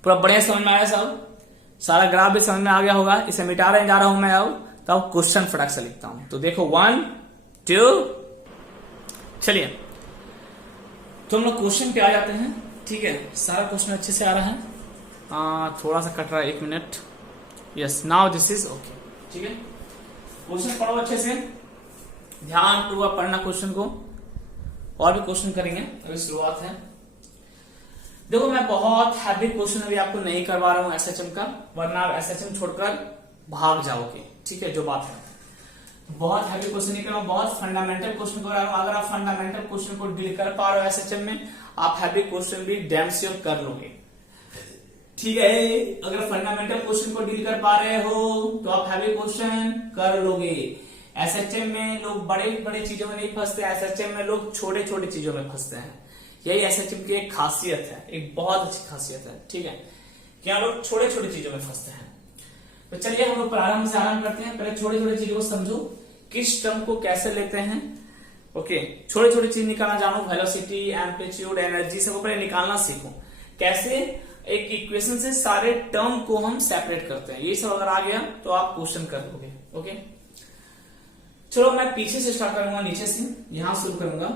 पूरा बढ़िया समझ में आया सब, सारा ग्राफ भी समझ में आ गया होगा। इसे मिटाने जा रहा हूं मैं अब, तो अब क्वेश्चन फटाक से लिखता हूं। तो देखो 1 2, चलिए तो हम लोग क्वेश्चन पे आ जाते हैं। ठीक है, सारा क्वेश्चन अच्छे से आ रहा है, थोड़ा सा कट रहा है, 1 minute. Yes, now this is okay. ठीक है, क्वेश्चन पढ़ो अच्छे से, ध्यान पूर्वक पढ़ना क्वेश्चन को। और भी क्वेश्चन करेंगे, अभी शुरुआत है। देखो मैं बहुत हैवी क्वेश्चन अभी आपको नहीं करवा रहा हूं एसएचएम का, वरना आप एसएचएम छोड़कर भाग जाओगे। ठीक है, जो बात है, बहुत हैवी क्वेश्चन नहीं कर रहा हूं, बहुत फंडामेंटल क्वेश्चन कर रहा हूं। अगर आप फंडामेंटल क्वेश्चन को डील कर पा रहे हो एसएचएम में, आप हैवी क्वेश्चन भी डैम श्योर कर लोगे। ठीक है, अगर फंडामेंटल क्वेश्चन को डील कर पा रहे हो तो आप हैवी क्वेश्चन कर लोगे। एसएचएम में लोग बड़े बड़े चीजों में नहीं फंसते, एसएचएम में लोग छोटे छोटे चीजों में फंसते हैं। यही एसएचएम की एक खासियत है, एक बहुत अच्छी खासियत है। ठीक है, कि आप लोग छोटे छोटे चीजों में फंसते हैं। तो चलिए हम लोग प्रारंभ से आरंभ करते हैं। पहले छोटे छोटे चीजों को समझो, किस टर्म को कैसे लेते हैं। ओके, छोटे छोटे चीज निकालना जानो, वेलोसिटी, एम्पलीट्यूड, एनर्जी, सबको पहले निकालना सीखो। कैसे एक इक्वेशन से सारे टर्म को हम सेपरेट करते हैं, ये सब अगर आ गया तो आप क्वेश्चन कर लोगे। ओके, चलो मैं पीछे से स्टार्ट करूंगा, नीचे से यहां शुरू करूंगा,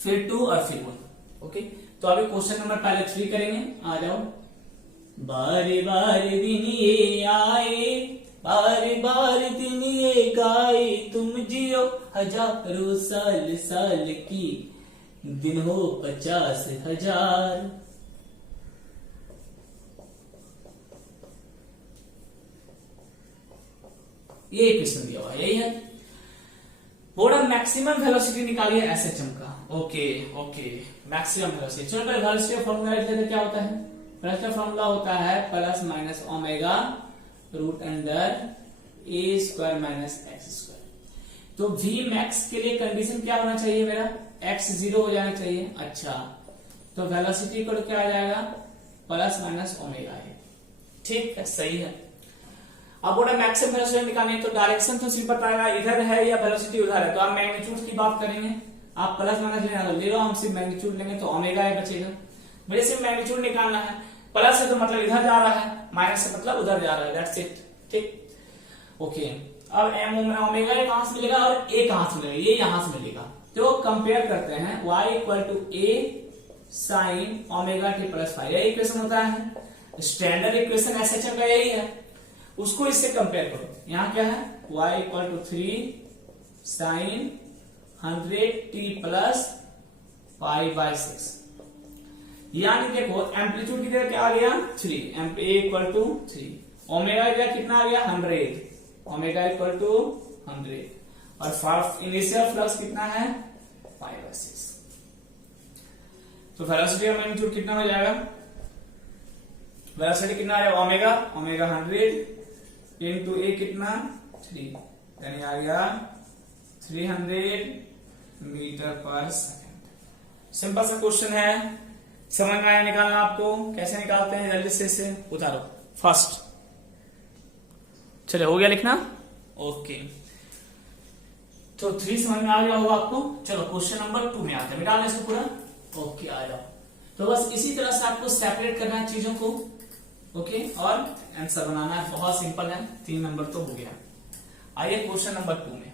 फिर 2 और फिर 1। ओके, तो अभी क्वेश्चन नंबर पहले 3 करेंगे। आ जाओ। बारे बारे दिन ये आए, बारे बारे दिन ये गाए, तुम जियो हजारों साल, साल की दिन हो 50,000। ये क्वेश्चन दिया हुआ है, यही है। बोर्ड मैक्सिमम वेलोसिटी निकालिए एसएचएम का। Okay okay, maximum velocity. चलो पहले वेलोसिटी का फॉर्मूला लिख लेते हैं। क्या होता है? वेलोसिटी का फॉर्मूला होता है plus minus omega root under ए स्क्वायर माइनस एक्स स्क्वायर। तो वी मैक्स के लिए कंडीशन क्या होना चाहिए मेरा? एक्स 0 हो जाना चाहिए। अच्छा, तो वेलोसिटी को क्या आ जाएगा? प्लस माइनस ओमेगा है। ठीक है, सही है। अब बोला मैक्सिमम वेलोसिटी निकालनी, तो डायरेक्शन तो सिंपल पाएगा, इधर है या वेलोसिटी उधर है, तो आप मैग्नीट्यूड की बात करेंगे। आप प्लस माइनस लेना तो ले लो, हम सिर्फ मैग्नीट्यूड लेंगे तो ओमेगा है बचेगा। मुझे सिर्फ मैग्नीट्यूड निकालना है। प्लस है तो मतलब इधर जा रहा है, माइनस से मतलब उधर जा रहा है, दैट्स इट। ठीक, ओके। अब ओमेगा कहां से मिलेगा और ए कहां से मिलेगा? ये यहां से मिलेगा। तो कंपेयर करते हैं, y equal to A sine omega T plus five, यही इक्वेशन होता है। स्टैंडर्ड इक्वेशन एसएचएम का यही है, उसको इससे कंपेयर करो। यहां क्या है? y equal to 3 sine 100 T plus 5/6। यानी देखो एम्पलीट्यूड की जगह क्या आ गया? 3, ए इक्वल टू 3, ओमेगा की जगह कितना आ गया? 100, ओमेगा इक्वल टू 100, और इनिशियल फ्लक्स कितना है? 5/6। तो वेलोसिटी का मैग्नीट्यूड कितना हो जाएगा? वेलोसिटी कितना आएगा? ओमेगा 100 इंटू ए कितना? 3, यानी आ गया 300 मीटर पर सेकेंड। सिंपल सा क्वेश्चन है, समझ में आया निकालना आपको? कैसे निकालते हैं जल्दी से इसे उतारो फर्स्ट। चले, हो गया लिखना? ओके, तो 3 समझ में आ गया होगा आपको। चलो क्वेश्चन नंबर 2 में आते हैं, मिटा लें इसको पूरा। ओके, आ जाओ। तो बस इसी तरह से आपको सेपरेट करना है चीजों को। ओके, और आंसर बनाना है, बहुत सिंपल है। 3 नंबर तो हो गया। आइए क्वेश्चन नंबर 2 में।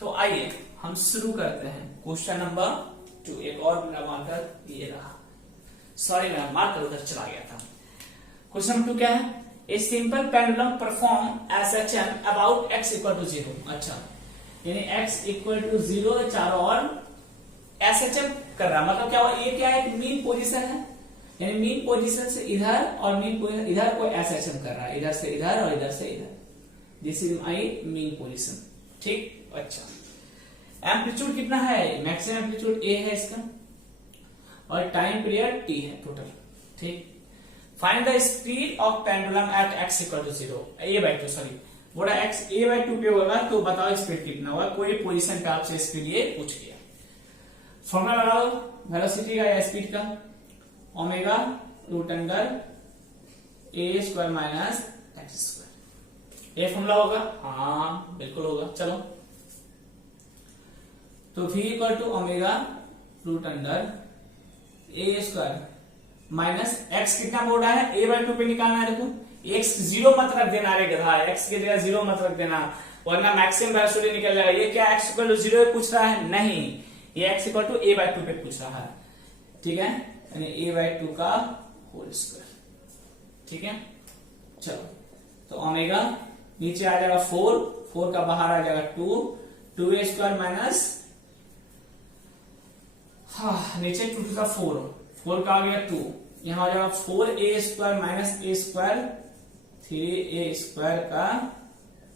तो आइए हम शुरू करते हैं क्वेश्चन नंबर 2। एक और मेरा मार्कर ये रहा, सॉरी मेरा मार्कर उधर चला गया था। क्वेश्चन नंबर 2 क्या है? A simple pendulum perform SHM about x equal to 0। अच्छा, यानी x इक्वल टू 0 चारों ओर एसएचएम कर रहा है, मतलब क्या हुआ? ये क्या है? एक मीन पोजीशन है, यानी मीन पोजीशन से इधर और मीन पोजीशन इधर को एसएचएम कर रहा है, इधर से इधर और इधर से इधर। This is my mean position. ठीक, अच्छा। एम्पलीट्यूड कितना है? मैक्सिमम एम्पलीट्यूड ए है इसका, और टाइम पीरियड टी है टोटल। ठीक, find the speed of pendulum at x equal to 0, a/2। Sorry, बोला x a/2 पे होगा, तो बताओ स्पीड कितना होगा? कोई पोजीशन पे आपसे इसके लिए पूछ लिया। फॉर्मूला लगाओ वेलोसिटी का या स्पीड का, ओमेगा रूट अंडर ए स्क्वायर माइनस एक्स स्क्वायर। ये फॉर्मूला होगा? हाँ बिल्कुल होगा। चलो, तो v equal to omega root under A square minus X कितना बोल रहा है, ए बाई टू पे निकालना है। देखो एक्स जीरो मत रख देना रे गधा, एक्स की जगह जीरो मत रख देना वरना मैक्सिमम वैल्यू निकल जाएगा। ये क्या एक्स इक्वल टू जीरो पे पूछ रहा है, नहीं ये X equal to A by two पे पूछ रहा है, ठीक है, यानी ए बाई टू का होल स्क्वायर, ठीक है। चलो तो ओमेगा नीचे आ जाएगा 4, 4 का बाहर आ जाएगा 2, 2a स्क्वायर माइनस, हाँ नीचे 2 टू का 4, 4 का आ गया 2, यहां आ जाएगा 4a square minus a square 3a square का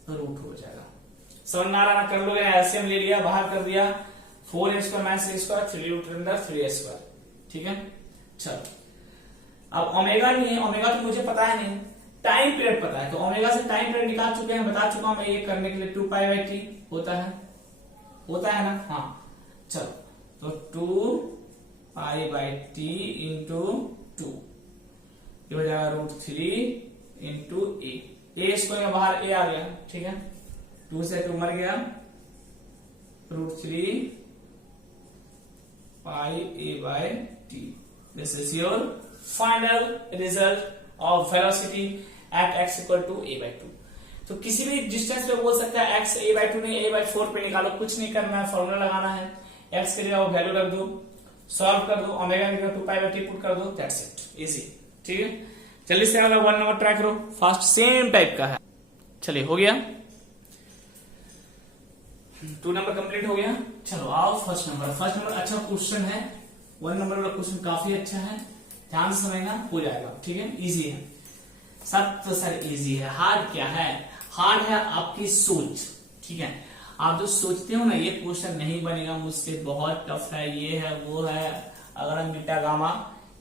रूट हो जाएगा। समझ में आ रहा ना, कर लोगे एलसीएम ले लिया बाहर कर दिया, 4a square minus a square 3 root अंदर 3a स्क्वायर, ठीक है। चलो अब ओमेगा नहीं है, ओमेगा तो मुझे पता है नहीं, टाइम पीरियड पता है, तो ओमेगा से टाइम पीरियड निकाल चुके हैं, बता चुका हूं मैं ये करने के लिए 2 पाई बाई टी होता है ना, हाँ। चलो तो 2 पाई बाई टी इंटू 2 ये हो जाएगा रूट 3 इंटू ए स्क्वायर का बाहर ए आ गया, ठीक है, 2 से 2 मर गया, root 3 pi A by T. This is your final result of velocity at x equal to a by 2। तो किसी भी डिस्टेंस पे बोल सकता है x a बाई 2 नहीं a बाई 4 पे निकालो, कुछ नहीं करना है, फॉर्मूला लगाना है, x के जगह वो वैल्यू रख दो, सॉल्व कर दो, ओमेगा की जगह 2 पाई बाई टी पुट कर दो, दैट्स इट, इजी, ठीक है। जल्दी से अगला 1 नंबर ट्राई करो, फास्ट सेम टाइप का है। चलिए हो गया, 2 नंबर कंप्लीट हो गया। चलो आओ फर्स्ट नंबर अच्छा क्वेश्चन है, 1 नंबर वाला क्वेश्चन काफी अच्छा है, ध्यान से समझना, हो जाएगा, ठीक है, इजी है सब तो सर इजी है। हार्ड क्या है, हार्ड है आपकी सोच, ठीक है। आप जो सोचते हो ना ये क्वेश्चन नहीं बनेगा मुझसे, बहुत टफ है, ये है वो है, अगर बीटा गामा,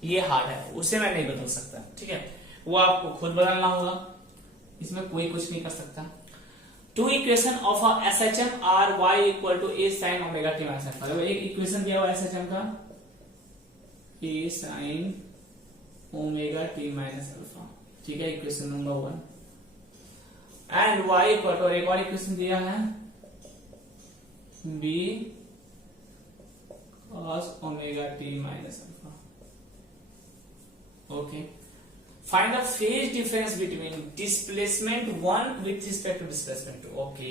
ये हार्ड है, उसे मैं नहीं बदल सकता, ठीक है, वो आपको खुद बदलना होगा, इसमें कोई कुछ नहीं कर सकता। 2 equation of a SHM are y equal to a sin omega t minus alpha. एक इक्वेशन दिया हुआ SHM का a sin omega t minus alpha, ठीक है, equation number 1, and y equal to, एक और इक्वेशन दिया है b cos omega t minus alpha, okay. Find the phase difference between displacement 1 with respect to displacement 2, okay.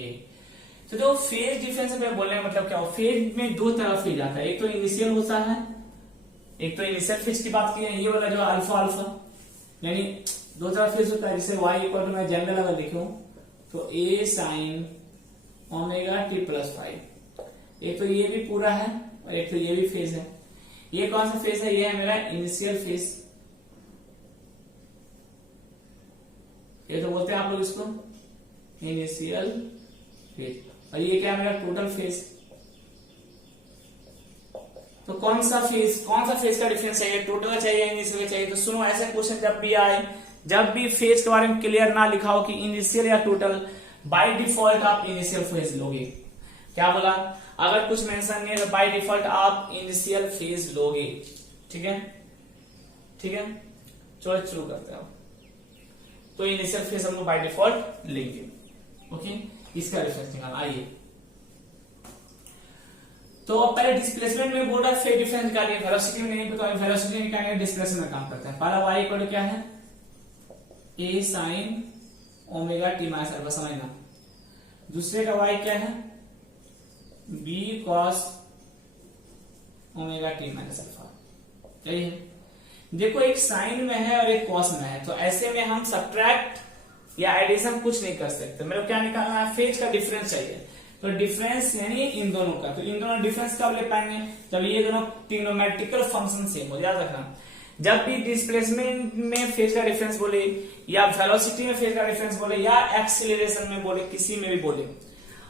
तो जो phase difference में बोलने का मतलब क्या हो, फेज में 2 तरह फेज आता है, एक तो इनिशियल होता है, एक तो इनिशियल फेज की बात की है, ये वाला जो अल्फा अल्फा, यानी 2 तरह फेज होता है, जिसे y इक्वल टू मैं जनरल अगर लिखूं तो a sin omega t plus 5, एक तो ये भी पूरा है और एक तो ये भी फेज है। ये कौन सा फेज है, ये है मेरा इनिशियल फेज, ये तो बोलते हैं आप लोग इसको इनिशियल फेज, और ये क्या है मेरा टोटल फेज। तो कौन सा फेज का डिफरेंस चाहिए, टोटल का चाहिए इनिशियल का चाहिए। तो सुनो, ऐसे क्वेश्चन जब भी आए, जब भी फेज के बारे में क्लियर ना लिखा हो कि इनिशियल या टोटल, बाय डिफॉल्ट आप इनिशियल फेज लोगे। क्या बोला, अगर कुछ मेंशन नहीं है तो बाय डिफॉल्ट आप इनिशियल फेज लोगे, ठीक है, ठीक है। चलो शुरू करते हैं। तो इनिशियल फेज हम लोग बाय डिफॉल्ट लेंगे, ओके। इसका डिफरेंस निकालना, आइए। तो अब पहले डिस्प्लेसमेंट में बोल रहा है फेज डिफरेंस निकालिए, वेलोसिटी में नहीं पता, वेलोसिटी निकालेंगे, डिस्प्लेसमेंट में काम करते हैं। पहला y इक्वल टू क्या है, a sin omega t minus alpha, समझना। दूसरे का y क्या है, b cos omega t minus alpha, यही है। देखो एक साइन में है और एक कॉस में है, तो ऐसे में हम सब्ट्रैक्ट या एडिशन कुछ नहीं कर सकते। मेरे को क्या निकालना है, फेज का डिफरेंस चाहिए। तो डिफरेंस यानी इन दोनों का, तो इन दोनों डिफरेंस कब ले पाएंगे, जब ये दोनों ट्रिग्नोमेट्रिकल फंक्शन सेम हो। याद रखना, जब भी डिस्प्लेसमेंट में फेज का डिफरेंस बोले, या वेलोसिटी में फेज का डिफरेंस बोले, या एक्सीलरेशन में बोले, किसी में भी बोले,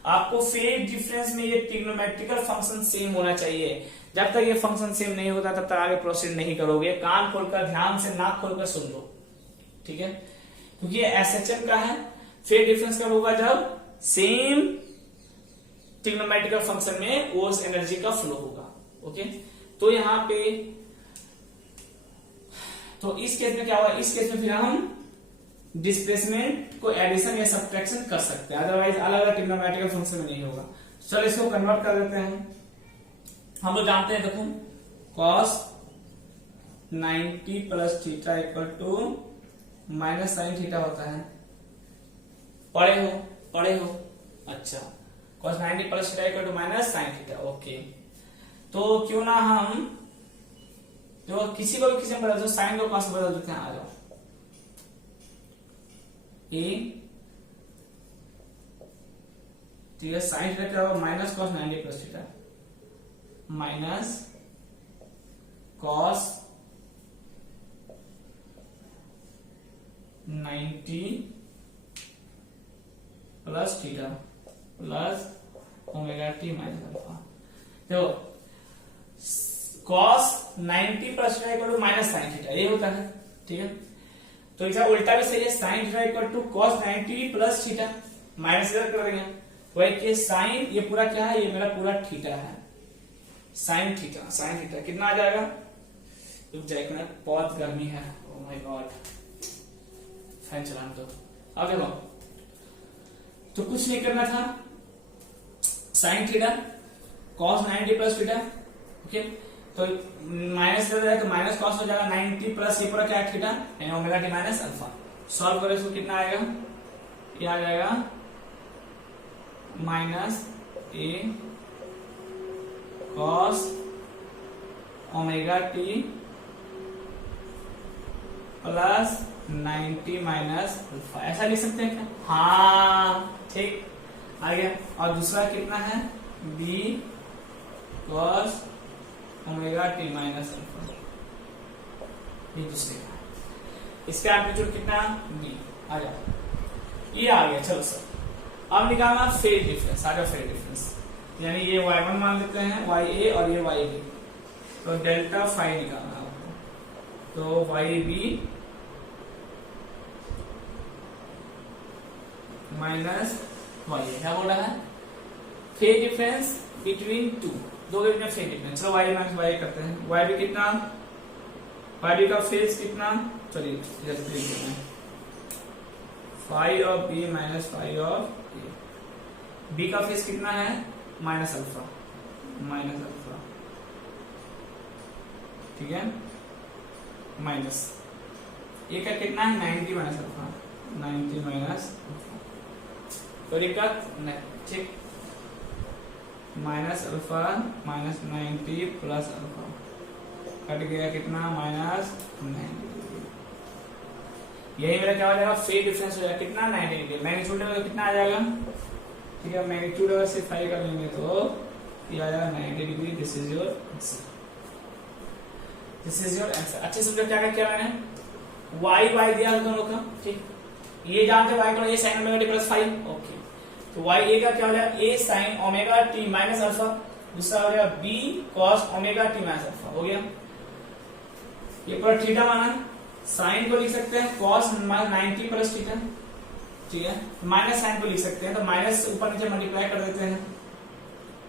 आपको फेज डिफरेंस में ये ट्रिग्नोमेट्रिकल फंक्शन सेम होना चाहिए। जब तक ये फंक्शन सेम नहीं होता तब तक आगे प्रोसीड नहीं करोगे। कान खोलकर, ध्यान से नाक खोलकर सुन लो, ठीक है, क्योंकि ये SHM का है। फेज डिफरेंस कब होगा, जब सेम ट्रिग्नोमेट्रिकल फंक्शन में वो एनर्जी का फ्लो होगा, ओके। तो यहाँ पे, तो इस केस में क्या होगा, इस केस में फिर हम डिस्प्लेसमेंट को एडिशन या सब्ट्रैक्शन कर सकते हैं, अदरवाइज अलग अलग ट्रिग्नोमेट्रिकल फंक्शन में नहीं होगा। चलो इसको कन्वर्ट कर देते हैं। हम लोग जानते हैं, देखो cos 90 plus theta equal to minus sine theta होता है। पढ़े हो। अच्छा, cos 90 plus theta equal to minus sine theta. Okay, तो क्यों ना हम जो किसी को भी किसी में बदल दो, साइन को कॉस बदल देते हैं। आ जाओ, ए ठीक है, साइन थीटा क्या होगा, minus cos 90 plus theta, minus cos 90 plus theta plus omega T minus alpha. देखो, cos 90 plus theta equal to minus sine theta, ये होता है। ठीक है, तो इसका उल्टा भी सही है, sine theta equal to cos 90 plus theta, minus इधर कर देंगे। वही साइन, ये पूरा क्या है, ये मेरा पूरा थीटा है, साइन थीटा कितना आ जाएगा, रुक जाए ना, बहुत गर्मी है, ओह माय गॉड, फैन चलाना। तो अब देखो, तो कुछ नहीं करना था, sine theta cos 90 plus theta. Okay, तो माइनस कर देगा तो माइनस कॉस हो जाएगा 90 प्लस ये पूरा क्या है theta, omega T minus alpha. Solve करें तो कितना आएगा, ये आ जाएगा minus A cos omega T plus 90 minus alpha, ऐसा लिख सकते हैं क्या? हाँ ठीक, आ गया। और दूसरा कितना है, B cos omega T minus alpha, ये दूसरे का। इसका एम्पलीट्यूड कितना, बी। आ जाओ, ये आ गया। चलो सर, अब निकालना फेज डिफरेंस। आ जाओ, फेज डिफरेंस यानी ये y1 मान लेते हैं, ya और ये yb, तो डेल्टा फाई निकालना आपको। तो yb माइनस ya, क्या बोल रहा है, फेज डिफरेंस बिटवीन टू, दो के बीच फेज डिफरेंस। चलो y माइनस y करते हैं, yb कितना, yb का फेज कितना, चलिए इधर लिख देते हैं, phi of b minus phi of a। b का फेज कितना है, माइनस अल्फा, ठीक है, माइनस a का कितना है, 90 माइनस अल्फा, 90 माइनस अल्फा, तो ये का ठीक, minus alpha minus 90 plus alpha, cut गया कितना, माइनस 90। यही मेरा क्या हो जाएगा, फेज डिफरेंस हो जाएगा कितना, 90 डिग्री। मैग्नीट्यूड कितना आ जाएगा, ठीक है, मैग्नीट्यूड अगर सिर्फ फाई कर लेंगे तो ये आ जाएगा 90 degree. This is your answer. अच्छे समझो क्या क्या मैंने y दिया है दोनों का, ठीक, ये जानते y को, ये sin omega T plus phi. Okay, तो y a का क्या हो जाएगा, a sin omega T minus alpha, दूसरा हो जाएगा b cos omega T minus alpha. हो गया, ये पूरा थीटा माना है, साइन को लिख सकते हैं cos 90 प्लस थीटा, ठीक है, माइनस साइन को लिख सकते हैं, तो माइनस ऊपर नीचे मल्टीप्लाई कर देते हैं,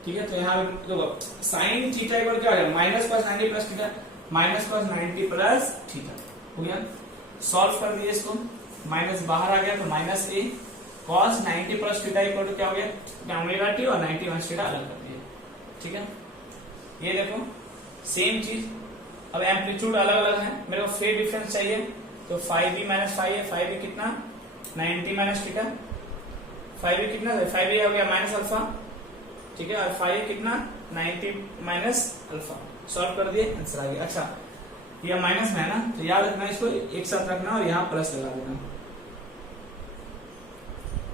ठीक है। तो यहाँ देखो साइन थीटा इक्वल क्या हो जाएगा, minus cos 90 plus theta, minus cos 90 plus theta. हो गया, सॉल्व कर दिए इसको, माइनस बाहर आ गया तो minus A cos 90 plus theta equal to क्या हो गया, ओमेगा टी, और 90 माइनस थीटा अलग कर दिया, ठीक है। ये देखो सेम चीज, अब एम्पलीट्यूड अलग अलग है, मेरे को फेज डिफरेंस चाहिए, तो 5b माइनस 5 है, 5b कितना, 90 माइनस थीटा, 5b कितना, 5b हो गया माइनस अल्फा, ठीक है, और 5 कितना, 90 माइनस अल्फा। सॉल्व कर दिए, आंसर आ गया। अच्छा, ये माइनस में है ना, तो याद रखना, इसको एक साथ रखना और यहाँ प्लस लगा देना,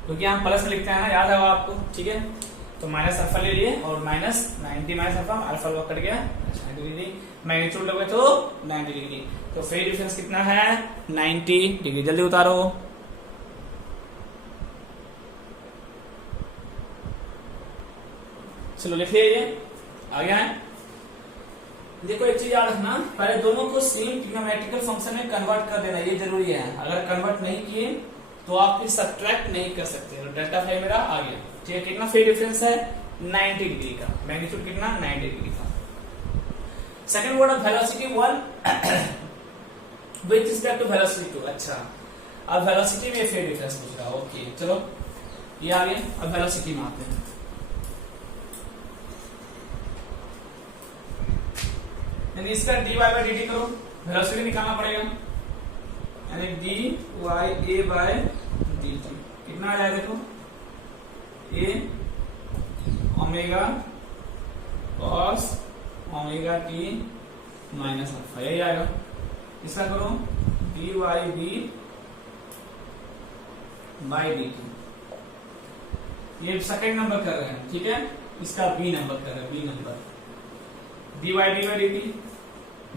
क्योंकि यहाँ प्लस में लिखते हैं ना, याद है आपको, ठीक है। तो माइनस अल्फा ले लिए और minus 90 minus alpha, alpha cut गया, 90 डिग्री, मैग्नीट्यूड लोगे तो 90 डिग्री, तो फेज डिफरेंस कितना है, 90 डिग्री। जल्दी उतारो, चलो लिख लीजिए, आ गया है। देखो एक चीज याद रखना, पहले दोनों को सेम ट्रिग्नोमेट्रिकल फंक्शन में कन्वर्ट कर देना, ये जरूरी है। अगर कन्वर्ट नहीं किए तो आप फिर सब्ट्रैक्ट नहीं कर सकते। तो डेल्टा फाई मेरा आ गया, ठीक है। कितना फेज डिफरेंस है, 90 डिग्री का, मैग्नीट्यूड कितना, 90 डिग्री का। Second word of velocity 1 with respect to velocity 2। अच्छा, अब वेलोसिटी में फेज डिफरेंस पूछ रहा है, ओके चलो ये आ गया। अब वेलोसिटी में आते हैं, इसका dy बाई dt करो, वेलोसिटी निकालना पड़ेगा, यानी D Y A by D T कितना आ जाएगा देखो, A omega cos omega T minus alpha, यही आएगा। इसका करो D Y B by D T, ये सेकंड नंबर कर रहे हैं, ठीक है। इसका बी नंबर कर रहे हैं, B number D Y D by D T,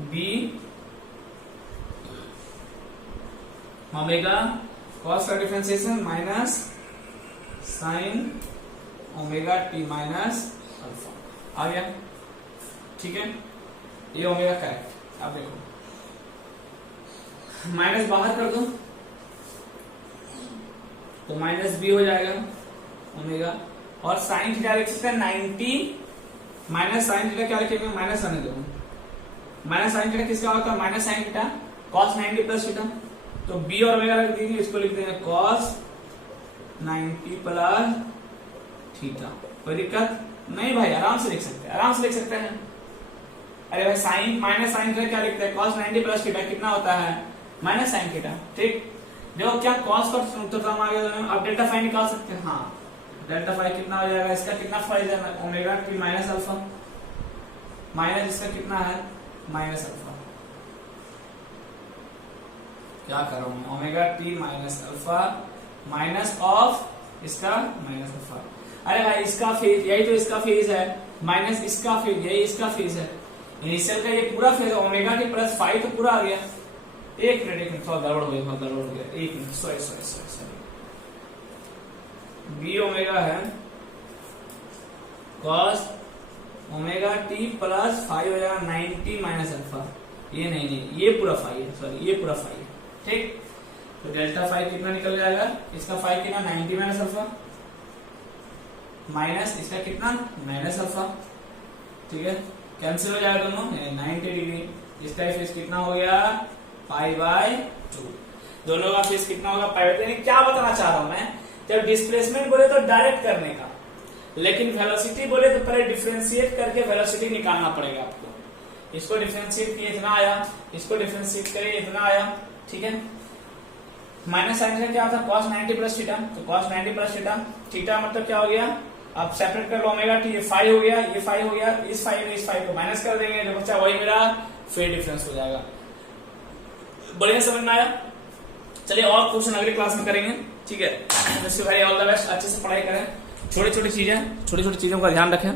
B omega cos का differentiation minus sine omega T minus alpha आ गया, ठीक है। ये ओमेगा करेक्ट। अब देखो माइनस बाहर कर दो तो माइनस बी हो जाएगा ओमेगा, और साइन थीटा लिख सकते हैं 90 माइनस साइन थीटा, क्या लिखेंगे माइनस आने दो, माइनस साइन थीटा किसका होता है minus sine theta cos 90 plus theta, तो बी और ओमेगा रख देंगे, इसको लिख देंगे कॉस 90 प्लस थीटा। कोई दिक्कत नहीं भाई, आराम से लिख सकते हैं, आराम से लिख सकते हैं। अरे भाई साइन माइनस साइन थीटा क्या लिखते हैं कॉस 90 प्लस थीटा कितना होता है माइनस साइन थीटा, ठीक। देखो क्या कॉस का टर्म आ गया, अब डेल्टा फाई निकाल सकते हैं, हाँ डेल्टा फाई कितना हो जाएगा, इसका कितना फाई है omega T minus alpha, minus इसका कितना है माइनस अल्फा, क्या कर रहा हूं omega T minus alpha minus of इसका माइनस अल्फा। अरे भाई इसका फेज, यही तो इसका फेज है, माइनस इसका फेज, यही इसका फेज है, इनिशियल का ये पूरा फेज है, ओमेगा टी प्लस फाइव तो पूरा आ गया। एक मिनट थोड़ा गड़बड़ हो गया, एक मिनट सॉरी बी ओमेगा है cos omega T plus five हो जाएगा 90 माइनस अल्फा, ये नहीं ये पूरा फाइव है, सॉरी ये पूरा फाइव है, ठीक। तो डेल्टा फाइव कितना निकल जाएगा, इसका फाइव कितना 90 माइनस अल्फा माइनस इसका कितना माइनस अल्फा, ठीक है। कैंसिल हो जाएगा दोनों 90 डिग्री, इसका फेस कितना हो गया पाई बाय 2, दोनों का फेस कितना होगा पाई बाय 2। क्या बताना चाह रहा हूं मैं, जब डिस्प्लेसमेंट बोले तो डायरेक्ट करने का, लेकिन वेलोसिटी बोले तो पहले डिफरेंशिएट करके वेलोसिटी निकालना पड़ेगा आपको। इसको डिफरेंशिएट किए इतना आया, इसको डिफरेंशिएट करिए इतना आया, ठीक है। माइनस साइन का क्या था कॉस 90 प्लस थीटा, तो कॉस 90 प्लस थीटा, थीटा मतलब क्या हो गया, अब सेपरेट कर लो ओमेगा टी, ये फाइव हो गया, ये फाइव हो गया, इस फाइव को माइनस कर देंगे, जो बच्चा वही मेरा फेज डिफरेंस हो जाएगा। बढ़िया समझ में आया। चलिए और क्वेश्चन अगले क्लास में करेंगे, ठीक है। ऑल द बेस्ट, अच्छे से पढ़ाई करें, छोटी छोटी चीजों का ध्यान रखें।